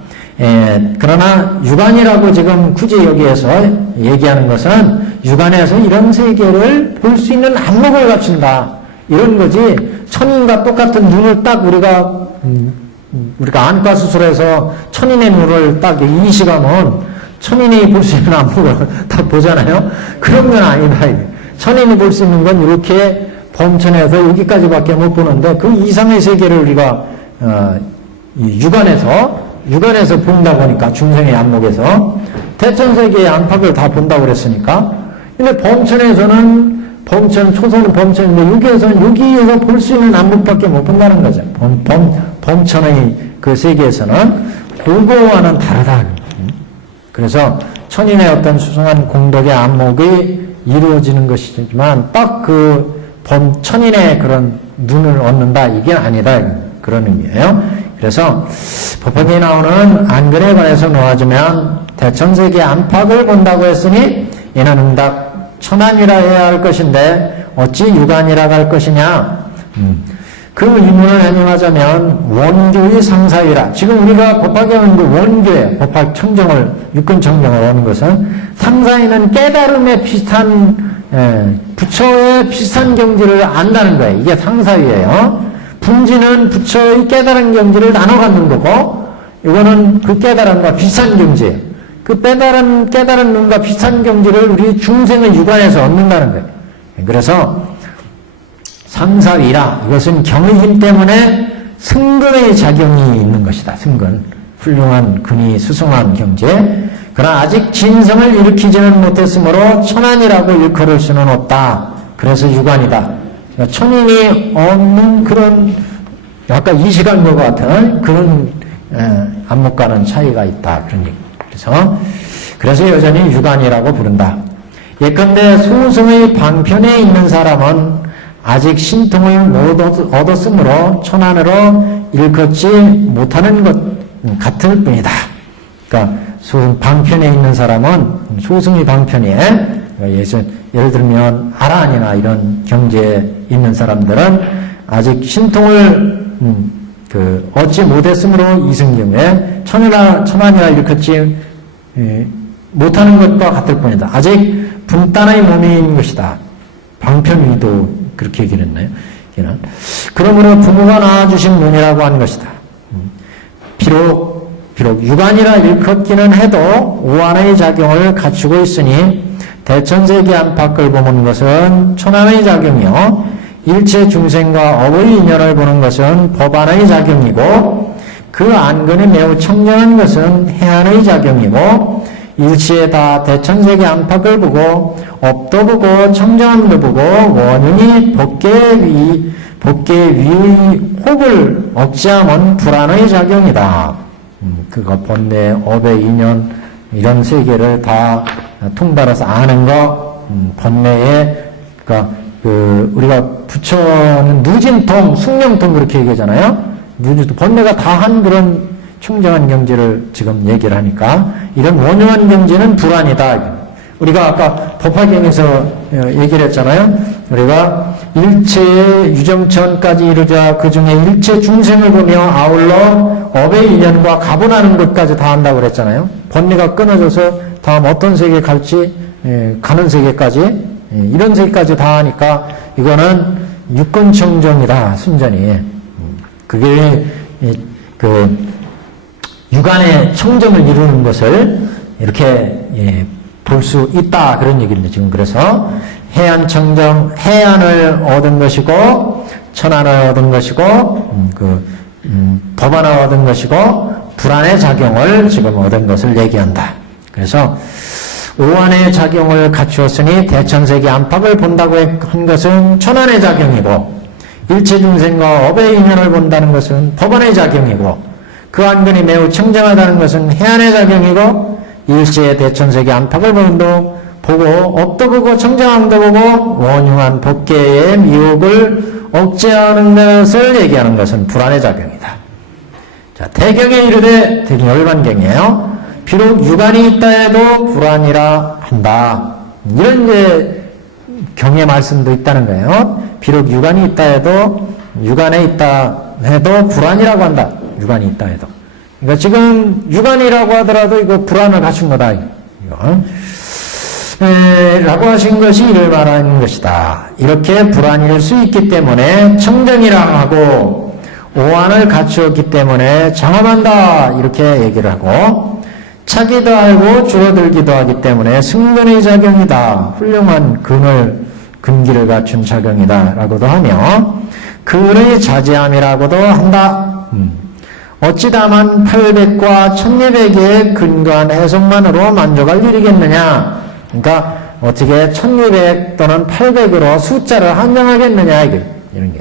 그러나 유관이라고 지금 굳이 여기에서 얘기하는 것은 유관에서 이런 세계를 볼 수 있는 안목을 갖춘다 이런 거지. 천인과 똑같은 눈을 딱 우리가 안과 수술해서 천인의 눈을 딱 이식하면 천인이 볼 수 있는 안목을 딱 보잖아요. 그런 건 아니다. 천인이 볼 수 있는 건 이렇게 범천에서 여기까지밖에 못 보는데 그 이상의 세계를 우리가 유관에서 본다 보니까 중생의 안목에서 대천세계의 안팎을 다 본다고 그랬으니까. 근데 범천에서는 범천, 초선은 범천인데 여기에서 볼 수 있는 안목밖에 못 본다는 거죠. 범천의 그 세계에서는 그거와는 다르다. 그래서 천인의 어떤 수승한 공덕의 안목이 이루어지는 것이지만 딱 그 천인의 그런 눈을 얻는다 이게 아니다 그런 의미예요. 그래서 법화경에 나오는 안근에 관해서 놓아주면 대천세계 안팎을 본다고 했으니 이는 응답 천안이라 해야 할 것인데 어찌 유관이라 할 것이냐. 그 의문을 해명하자면 원교의 상사위라. 지금 우리가 법화경은 그 원교의 법화청정을 육근청정을 하는 것은 상사위는 깨달음에 비슷한 부처의 비슷한 경지를 안다는 거예요. 이게 상사위예요. 분지는 부처의 깨달은 경지를 나눠 갖는 거고 이거는 그 깨달음과 비슷한 경지예요. 그 깨달은 눈과 비슷한 경지를 우리 중생의 육안에서 얻는다는 거예요. 그래서 상사위라 이것은 경의 힘 때문에 승근의 작용이 있는 것이다. 승근. 훌륭한 근이 수승한 경제. 그러나 아직 진성을 일으키지는 못했으므로 천안이라고 일컬을 수는 없다. 그래서 유관이다. 그러니까 천인이 없는 그런 약간 이시간과 같은 그런 안목과는 차이가 있다. 그런 얘기. 그래서 여전히 유관이라고 부른다. 예컨대 소승의 방편에 있는 사람은 아직 신통을 못 얻었으므로 천안으로 일컫지 못하는 것 같을 뿐이다. 그러니까 방편에 있는 사람은 소승의 방편에 예를 들면 아란이나 이런 경지에 있는 사람들은 아직 신통을 얻지 못했으므로 이승경에 천안이라 일컫지 못하는 것과 같을 뿐이다. 아직 분단의 몸인 것이다. 방편위도 그렇게 얘기를 했나요? 그러므로 부모가 낳아주신 눈이라고 한 것이다. 비록 유관이라 일컫기는 해도 오한의 작용을 갖추고 있으니 대천세계 안팎을 보는 것은 천안의 작용이요 일체 중생과 업의 인연을 보는 것은 법안의 작용이고 그 안근이 매우 청정한 것은 해안의 작용이고 일체에 다 대천세계 안팎을 보고 업도 보고 청정함도 보고 원흉이 법계의 혹을 억제함은 불안의 작용이다. 그거 본래 업의 인연 이런 세계를 다 통달해서 아는 거 본래에 그러니까 우리가 부처는 누진통, 숙명통 그렇게 얘기하잖아요. 누진통 본래가 다 한 그런 청정한 경지를 지금 얘기를 하니까 이런 원흉한 경지는 불안이다. 우리가 아까 법화경에서 얘기를 했잖아요. 우리가 일체의 유정천까지 이르자 그 중에 일체 중생을 보며 아울러 업의 인연과 가분하는 것까지 다 한다고 그랬잖아요. 번뇌가 끊어져서 다음 어떤 세계 갈지 가는 세계까지 이런 세계까지 다 하니까 이거는 육근청정이다. 순전히 그게 육안의 청정을 이루는 것을 이렇게 볼 수 있다. 그런 얘기입니다. 지금 그래서 해안 청정, 해안을 얻은 것이고 천안을 얻은 것이고 법안을 얻은 것이고 불안의 작용을 지금 얻은 것을 얘기한다. 그래서 오한의 작용을 갖추었으니 대천세계 안팎을 본다고 한 것은 천안의 작용이고 일체 중생과 업의 인연을 본다는 것은 법안의 작용이고 그 안근이 매우 청정하다는 것은 해안의 작용이고 일체의 대천세계 안팎을 보고 업도 보고 청정함도 보고 원흉한 법계의 미혹을 억제하는 것을 얘기하는 것은 불안의 작용이다. 자, 대경에 이르되 대경 열반경이에요. 비록 유관이 있다 해도 불안이라 한다. 이런 이제 경의 말씀도 있다는 거예요. 비록 유관이 있다 해도 유관에 있다 해도 불안이라고 한다. 유관이 있다 해도. 그러니까 지금 유관이라고 하더라도 이거 불안을 갖춘 거다. 이거. 라고 하신 것이 이를 말하는 것이다. 이렇게 불안일 수 있기 때문에 청정이라 하고 오한을 갖추었기 때문에 장엄한다. 이렇게 얘기를 하고 차기도 알고 줄어들기도 하기 때문에 승근의 작용이다. 훌륭한 근기를 갖춘 작용이다. 라고도 하며 근의 자제함이라고도 한다. 어찌 다만 800과 1200의 근거한 해석만으로 만족할 일이겠느냐. 그러니까 어떻게 1200 또는 800으로 숫자를 한정하겠느냐, 이런 게.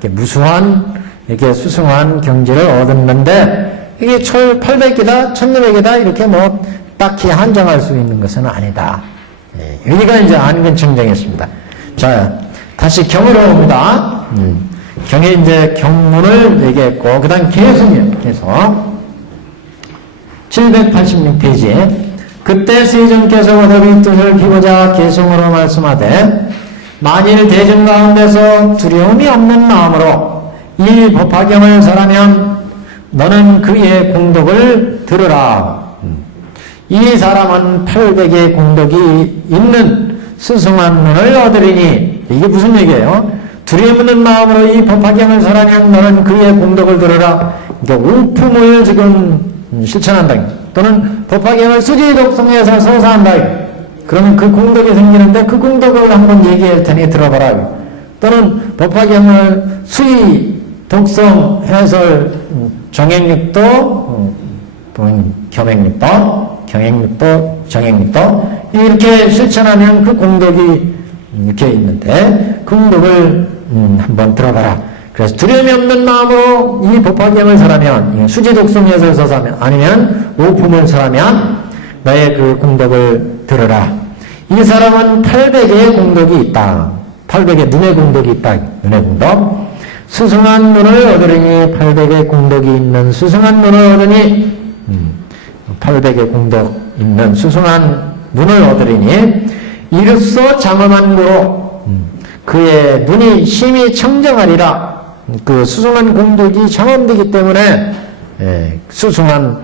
이렇게 무수한, 이렇게 수승한 경지를 얻었는데, 이게 800이다, 1200이다, 이렇게 뭐, 딱히 한정할 수 있는 것은 아니다. 여기가 이제 안근청정했습니다. 자, 다시 경으로 옵니다. 경에 이제 경문을 얘기했고, 그 다음 개성이에요, 개성. 786페이지. 그때 세존께서 어더비 뜻을 피고자 개성으로 말씀하되, 만일 대중 가운데서 두려움이 없는 마음으로 이 법화경을 설하면 너는 그의 공덕을 들으라. 이 사람은 800의 공덕이 있는 스승한 눈을 얻으리니, 이게 무슨 얘기예요? 두려움 없는 마음으로 이 법화경을 설하면 너는 그의 공덕을 들으라. 그러니까 오품을 지금 실천한다. 또는 법화경을 수지독성해서 서사한다. 그러면 그 공덕이 생기는데 그 공덕을 한번 얘기할 테니 들어봐라. 또는 법화경을 수의, 독성, 해설, 정행육도, 겸행육도, 경행육도, 정행육도 이렇게 실천하면 그 공덕이 이렇게 있는데 그 공덕을 한번 들어봐라. 그래서 두려움이 없는 마음으로 이 법화경을 설하면, 수지독성, 해설, 서사하면, 아니면 오품을 설하면 너의 그 공덕을 들으라. 이 사람은 800의 공덕이 있다. 800의 눈의 공덕이 있다. 눈의 공덕. 수승한 눈을 얻으리니 800의 공덕이 있는 수승한 눈을 얻으니 800의 공덕 있는 수승한 눈을 얻으리니 이로써 장엄한 고로 그의 눈이 심히 청정하리라. 그 수승한 공덕이 장엄되기 때문에 수승한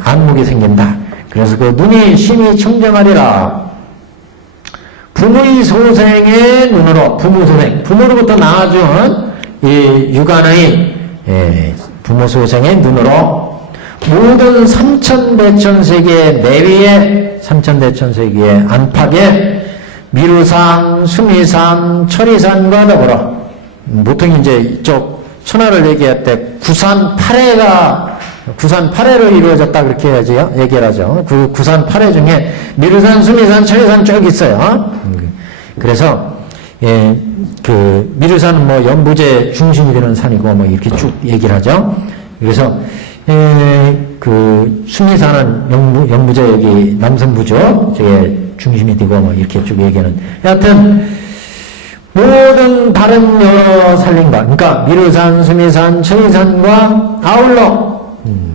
안목이 생긴다. 그래서 그 눈이 심히 청정하리라. 부모의 소생의 눈으로, 부모소생, 부모로부터 낳아준 이 육안의 부모 소생의 눈으로 모든 삼천대천세계 내외의 삼천대천세계의 안팎에 미루산, 수미산, 철이산과 더불어 보통 이제 이쪽 천하를 얘기할 때 구산 8해로 이루어졌다 그렇게 해야지요. 얘기를 하죠. 그 구산 8해 중에 미루산, 수미산, 철이산 쭉 있어요. 그래서 그 미루산은 뭐 연부제 중심이 되는 산이고 뭐 이렇게 쭉 얘기를 하죠. 그래서 그 수미산은 연부제 여기 남선부죠. 저게 중심이 되고 뭐 이렇게 쭉 얘기하는. 여하튼 모든 다른 여러 산림과, 그러니까 미루산, 수미산, 철이산과 아울러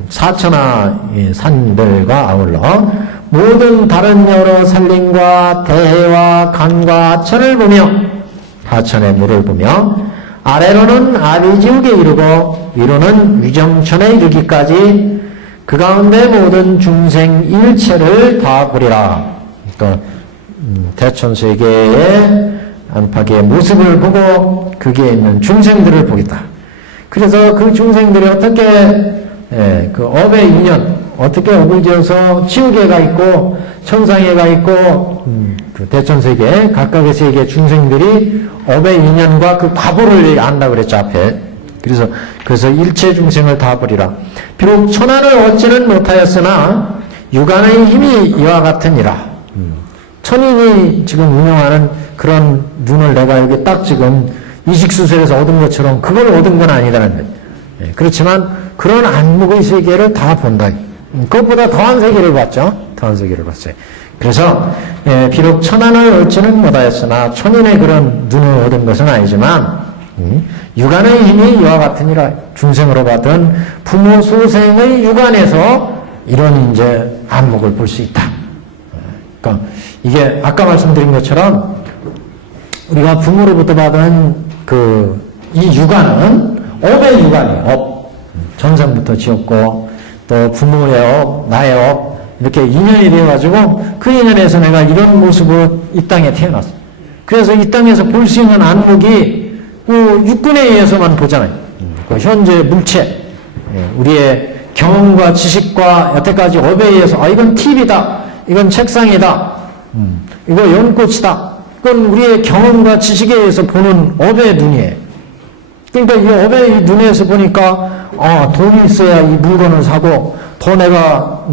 사천하 산들과 아울러 모든 다른 여러 산림과 대해와 강과 하천을 보며 하천의 물을 보며 아래로는 아비지옥에 이르고 위로는 위정천에 이르기까지 그 가운데 모든 중생 일체를 다 보리라. 그러니까 대천세계의 안팎의 모습을 보고 거기에 있는 중생들을 보겠다. 그래서 그 중생들이 어떻게 그 업의 인연, 어떻게 업을 지어서 지옥에가 있고 천상에가 있고 그 대천세계 각각의 세계 중생들이 업의 인연과 그 과보를 안다고 그랬죠 앞에. 그래서 일체 중생을 다 보리라. 비록 천안을 얻지는 못하였으나 육안의 힘이 이와 같으니라. 천인이 지금 운영하는 그런 눈을 내가 여기 딱 지금 이식수술에서 얻은 것처럼 그걸 얻은 건 아니라는 거예요. 그렇지만 그런 안목의 세계를 다 본다. 그것보다 더한 세계를 봤죠. 더한 세계를 봤어요. 그래서 비록 천안을 얻지는 못하였으나 천인의 그런 눈을 얻은 것은 아니지만 육안의 힘이 이와 같으니라. 중생으로 받은 부모 소생의 육안에서 이런 이제 안목을 볼 수 있다. 그러니까 이게 아까 말씀드린 것처럼 우리가 부모로부터 받은 이 육안은 업의 육안이에요. 업. 전생부터 지었고 또 부모의 업, 나의 업 이렇게 인연이 되어가지고 그 인연에서 내가 이런 모습으로 이 땅에 태어났어. 그래서 이 땅에서 볼 수 있는 안목이 육군에 의해서만 보잖아요. 그 현재 물체, 우리의 경험과 지식과 여태까지 업에 의해서 이건 TV다, 이건 책상이다, 이거 연꽃이다. 그건 우리의 경험과 지식에 의해서 보는 업의 눈이에요. 그러니까 이 업의 눈에서 보니까 돈이 있어야 이 물건을 사고 더 내가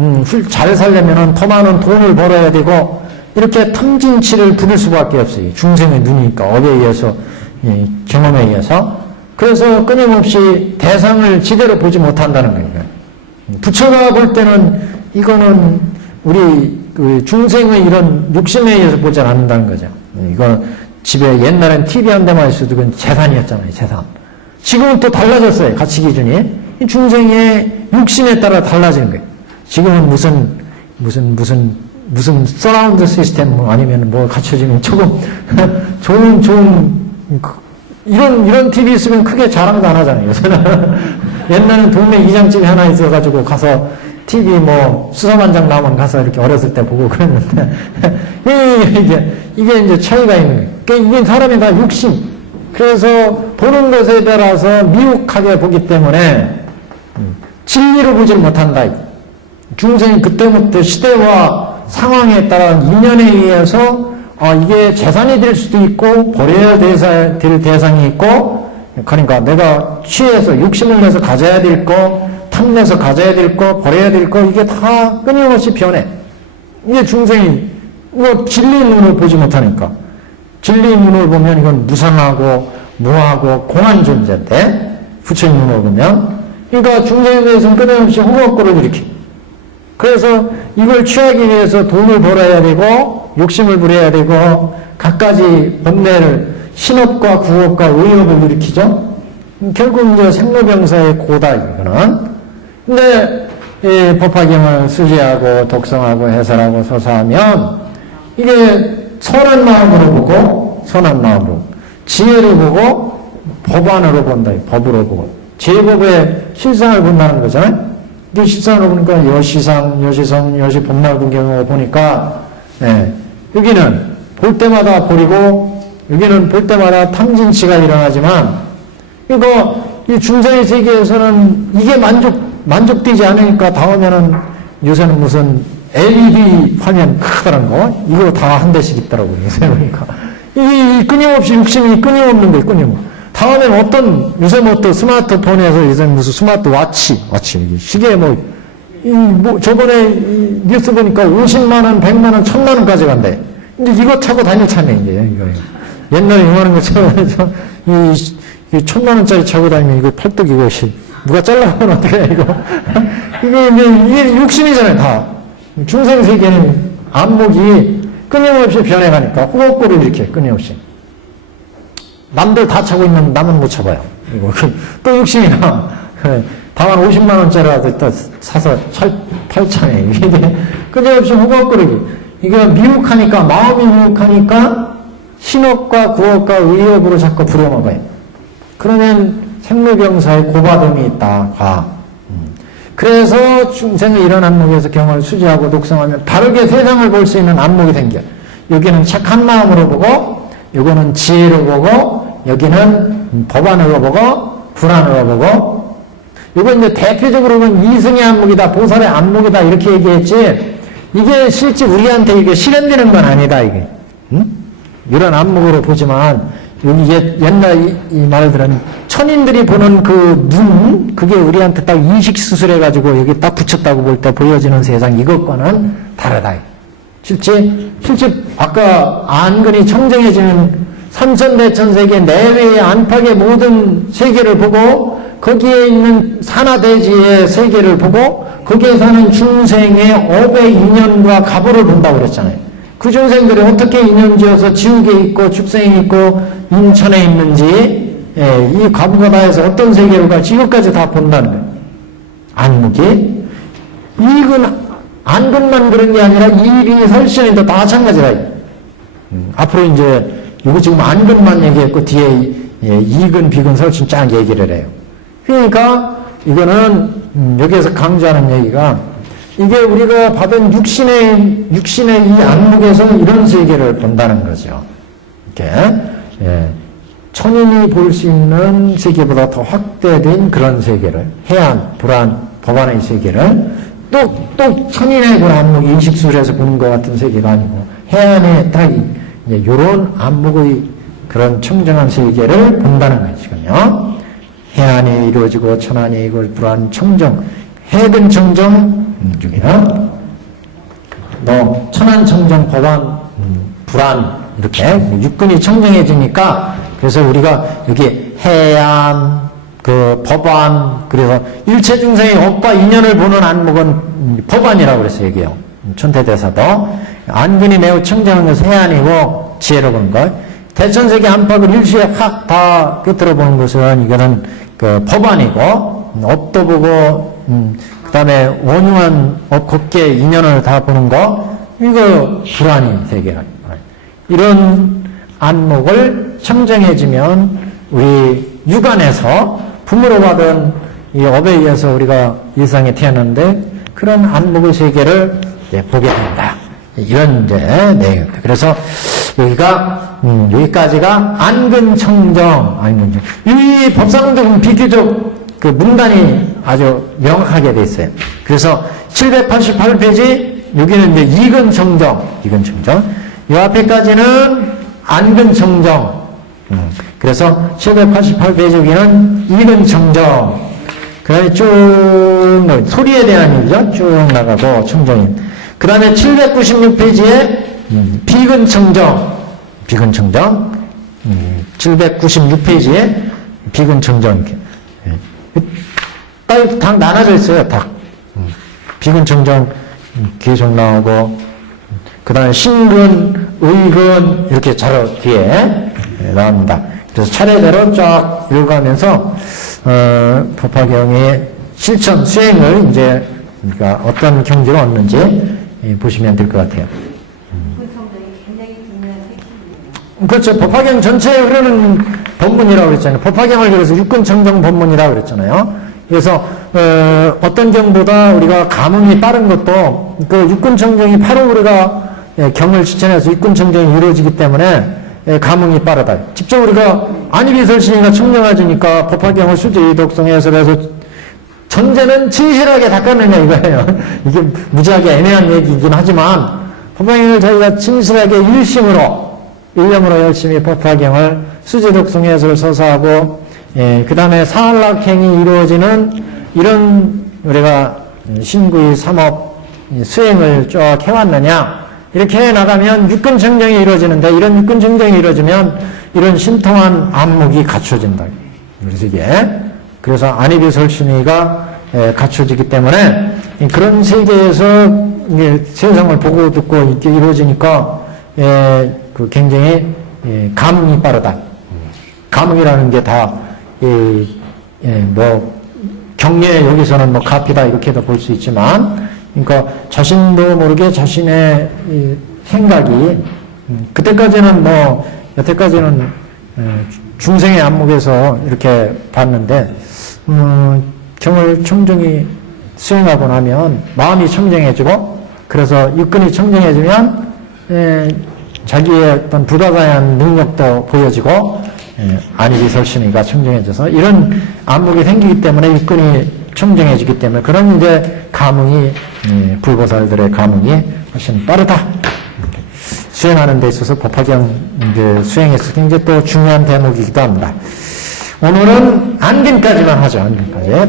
잘 살려면은 더 많은 돈을 벌어야 되고 이렇게 탐진치를 부릴 수밖에 없어요. 중생의 눈이니까, 업에 의해서, 경험에 의해서. 그래서 끊임없이 대상을 제대로 보지 못한다는 거예요. 부처가 볼 때는 이거는 우리 그 중생의 이런 욕심에 의해서 보지 않는다는 거죠. 이건 집에 옛날엔 TV 한 대만 있어도 그건 재산이었잖아요, 재산. 지금은 또 달라졌어요, 가치 기준이. 이 중생의 욕심에 따라 달라지는 거예요. 지금은 무슨 서라운드 시스템 아니면 뭐 갖춰지면 조금 좋은 이런 TV 있으면 크게 자랑도 안 하잖아요. 옛날엔 동네 이장집이 하나 있어가지고 가서 TV 뭐 수사반장 나오면 가서 이렇게 어렸을 때 보고 그랬는데 이게 이제 차이가 있는 거예요. 그러니까 이게 사람이 다 욕심. 그래서 보는 것에 따라서 미혹하게 보기 때문에 진리를 보질 못한다. 중생이 그때부터 시대와 상황에 따라 인연에 의해서 이게 재산이 될 수도 있고 버려야 될 대상이 있고, 그러니까 내가 취해서 욕심을 내서 가져야 될 거, 탐내서 가져야 될 거, 버려야 될 거, 이게 다 끊임없이 변해. 이게 중생이 뭐 진리의 눈을 보지 못하니까. 진리의 눈을 보면 이건 무상하고 무하고 공한 존재인데, 부처의 눈을 보면, 그러니까 중생에 대해서는 끊임없이 호흡고를 일으키. 그래서 이걸 취하기 위해서 돈을 벌어야 되고 욕심을 부려야 되고 갖가지 번뇌를 신업과 구업과 의업을 일으키죠. 결국 이제 생로병사의 고다 이거는. 근데 이 법화경을 수지하고 독성하고 해설하고 서사하면 이게 선한 마음으로 보고 선한 마음으로 지혜를 보고 법안으로 본다. 법으로 보고 제법의 실상을 본다는 거잖아요. 이 실상으로 보니까 여시상, 여시성, 여시법말분경으로 보니까 여기는 볼 때마다 버리고 여기는 볼 때마다 탐진치가 일어나지만 이거 이 중생의 세계에서는 이게 만족되지 않으니까 다음에는 요새는 무슨 LED 화면 크다는 거 이거 다 한 대씩 있더라고요. 요새 보니까 이 끊임없이 욕심이 끊임없는 거예요. 끊임없이. 다음엔 요새 뭐 또 스마트폰에서 요새 무슨 스마트워치, 시계 저번에 뉴스 보니까 50만원, 100만원, 1000만원까지 간대. 근데 이거 차고 다닐 참에, 이제, 이거. 옛날에 이만한 거 차고, 이 1000만원짜리 차고 다니면 이거 팔뚝이고, 누가 잘라보면 어떡해, 이거. 이게 욕심이잖아요, 다. 중생세계는 안목이 끊임없이 변해가니까, 호흡고를 이렇게 끊임없이. 남들 다 차고 있는 남은 못 차봐요. 이거 또 욕심이 나. 다만 50만원짜리라도 또 사서 팔차네. 이게 끊임없이 호흡거리기. 이게 미혹하니까, 마음이 미혹하니까 신업과 구업과 의업으로 자꾸 부려먹어요. 그러면 생로병사의 고받음이 있다. 과. 그래서 중생의 이런 안목에서 경을 수지하고 독성하면 바르게 세상을 볼 수 있는 안목이 생겨요. 여기는 착한 마음으로 보고 요거는 지혜로 보고 여기는 법안으로 보고 불안으로 보고 요거 이제 대표적으로 보면 이승의 안목이다 보살의 안목이다 이렇게 얘기했지 이게 실제 우리한테 이게 실현되는 건 아니다 이게 이런 안목으로 보지만 여기 옛날 이 말들은 천인들이 보는 그 눈 그게 우리한테 딱 인식 수술해가지고 여기 딱 붙였다고 볼 때 보여지는 세상 이것과는 다르다. 실제 아까 안근이 청정해지는 삼천대천 세계 내외의 안팎의 모든 세계를 보고 거기에 있는 산하대지의 세계를 보고 거기에 사는 중생의 업의 인연과 가보를 본다고 그랬잖아요. 그 중생들이 어떻게 인연지어서 지옥에 있고 축생에 있고 인천에 있는지 이 가부가 다해서 어떤 세계로 갈지 이것까지 다 본다는 거예요. 안목이 이건 안근만 그런 게 아니라 일이 설신인데 다 마찬가지라. 앞으로 이제 이거 지금 안근만 얘기했고 뒤에 이근 비근 설신 쫙 얘기를 해요. 그러니까 이거는 여기에서 강조하는 얘기가 이게 우리가 받은 육신의 이 안목에서 이런 세계를 본다는 거죠. 이렇게 천인이 볼 수 있는 세계보다 더 확대된 그런 세계를 해안, 불안, 법안의 세계를 또 천인의 그런 안목이 인식술에서 보는 것 같은 세계가 아니고 해안의 딱 이런 안목의 그런 청정한 세계를 본다는 것이거든요. 해안이 이루어지고 천안이 이걸 불안 청정 해근 청정 중이나 너 천안 청정 법안 불안, 이렇게 육근이 청정해지니까 그래서 우리가 여기 해안, 그 법안, 그래서 일체 중생의 업과 인연을 보는 안목은 법안이라고 그랬어요, 여기요. 천태대사도. 안근이 매우 청정한 것은 해안이고 지혜로 보는 것. 대천세계 안팎을 일시에 확 다 꿰뚫어 보는 것은 이거는 그 법안이고, 업도 보고, 그 다음에 원흉한 업 곱게 인연을 다 보는 거, 이거 불안이 세계라. 이런 안목을 청정해지면 우리 육안에서 부모로 받은 이 업에 의해서 우리가 일상에 태어났는데 그런 안목의 세계를 보게 된다. 이런 이제 내용입니다. 그래서 여기가 여기까지가 안근청정. 이 법상도 비교적 그 문단이 아주 명확하게 돼 있어요. 그래서 788페이지 여기는 이제 이근청정. 이 앞에까지는 안근청정. 그래서 788페이지 여기는 이근청정. 그 다음에 쭉 소리에 대한 얘기죠. 쭉 나가고 청정인. 그 다음에 796페이지에 비근청정. 796페이지에 비근청정. 이렇게. 딱 나눠져 있어요. 딱. 비근청정 계속 나오고, 그 다음에 신근, 의근, 이렇게 자로 뒤에 나옵니다. 그래서 차례대로 쫙 읽어가면서, 법화경의 실천, 수행을 이제, 그러니까 어떤 경지를 얻는지 보시면 될 것 같아요. 그렇죠. 법화경 전체에 흐르는 법문이라고 그랬잖아요. 법화경을 그래서 육근청정 법문이라고 그랬잖아요. 그래서 어떤 경보다 우리가 감흥이 빠른 것도 그 육근청정이 바로 우리가 경을 실천해서 육근청정이 이루어지기 때문에 감흥이 빠르다. 직접 우리가 안이비설신이가 청정해지니까 법화경을 수지 독성해서 그래서 전제는 진실하게 닦았느냐 이거예요. 이게 무지하게 애매한 얘기이긴 하지만 법화경을 저희가 진실하게 일념으로 열심히 법화경을 수지 독성해서 서사하고 그 다음에 사한락행이 이루어지는 이런 우리가 신구의 삼업 수행을 쭉 해왔느냐 이렇게 해나가면 육근청정이 이루어지는데 이런 육근청정이 이루어지면 이런 신통한 안목이 갖춰진다. 그래서 그래서 안이비설신이가 갖춰지기 때문에 그런 세계에서 세상을 보고 듣고 이렇게 이루어지니까 그 굉장히 감흥이 빠르다. 감흥이라는 게 다 뭐 경례 여기서는 뭐 가피다 이렇게도 볼 수 있지만, 그러니까 자신도 모르게 자신의 생각이 그때까지는 뭐 여태까지는 중생의 안목에서 이렇게 봤는데 경을 청정히 수행하고 나면 마음이 청정해지고 그래서 육근이 청정해지면 자기의 어떤 불가사의한 능력도 보여지고 안이비설신이가 청정해져서 이런 안목이 생기기 때문에 육근이 청정해지기 때문에 그런 이제 감흥이 불보살들의 감흥이 훨씬 빠르다. 수행하는 데 있어서 법화경 이제 수행에서 굉장히 또 중요한 대목이기도 합니다. 오늘은 안근까지만 하죠. 안근까지.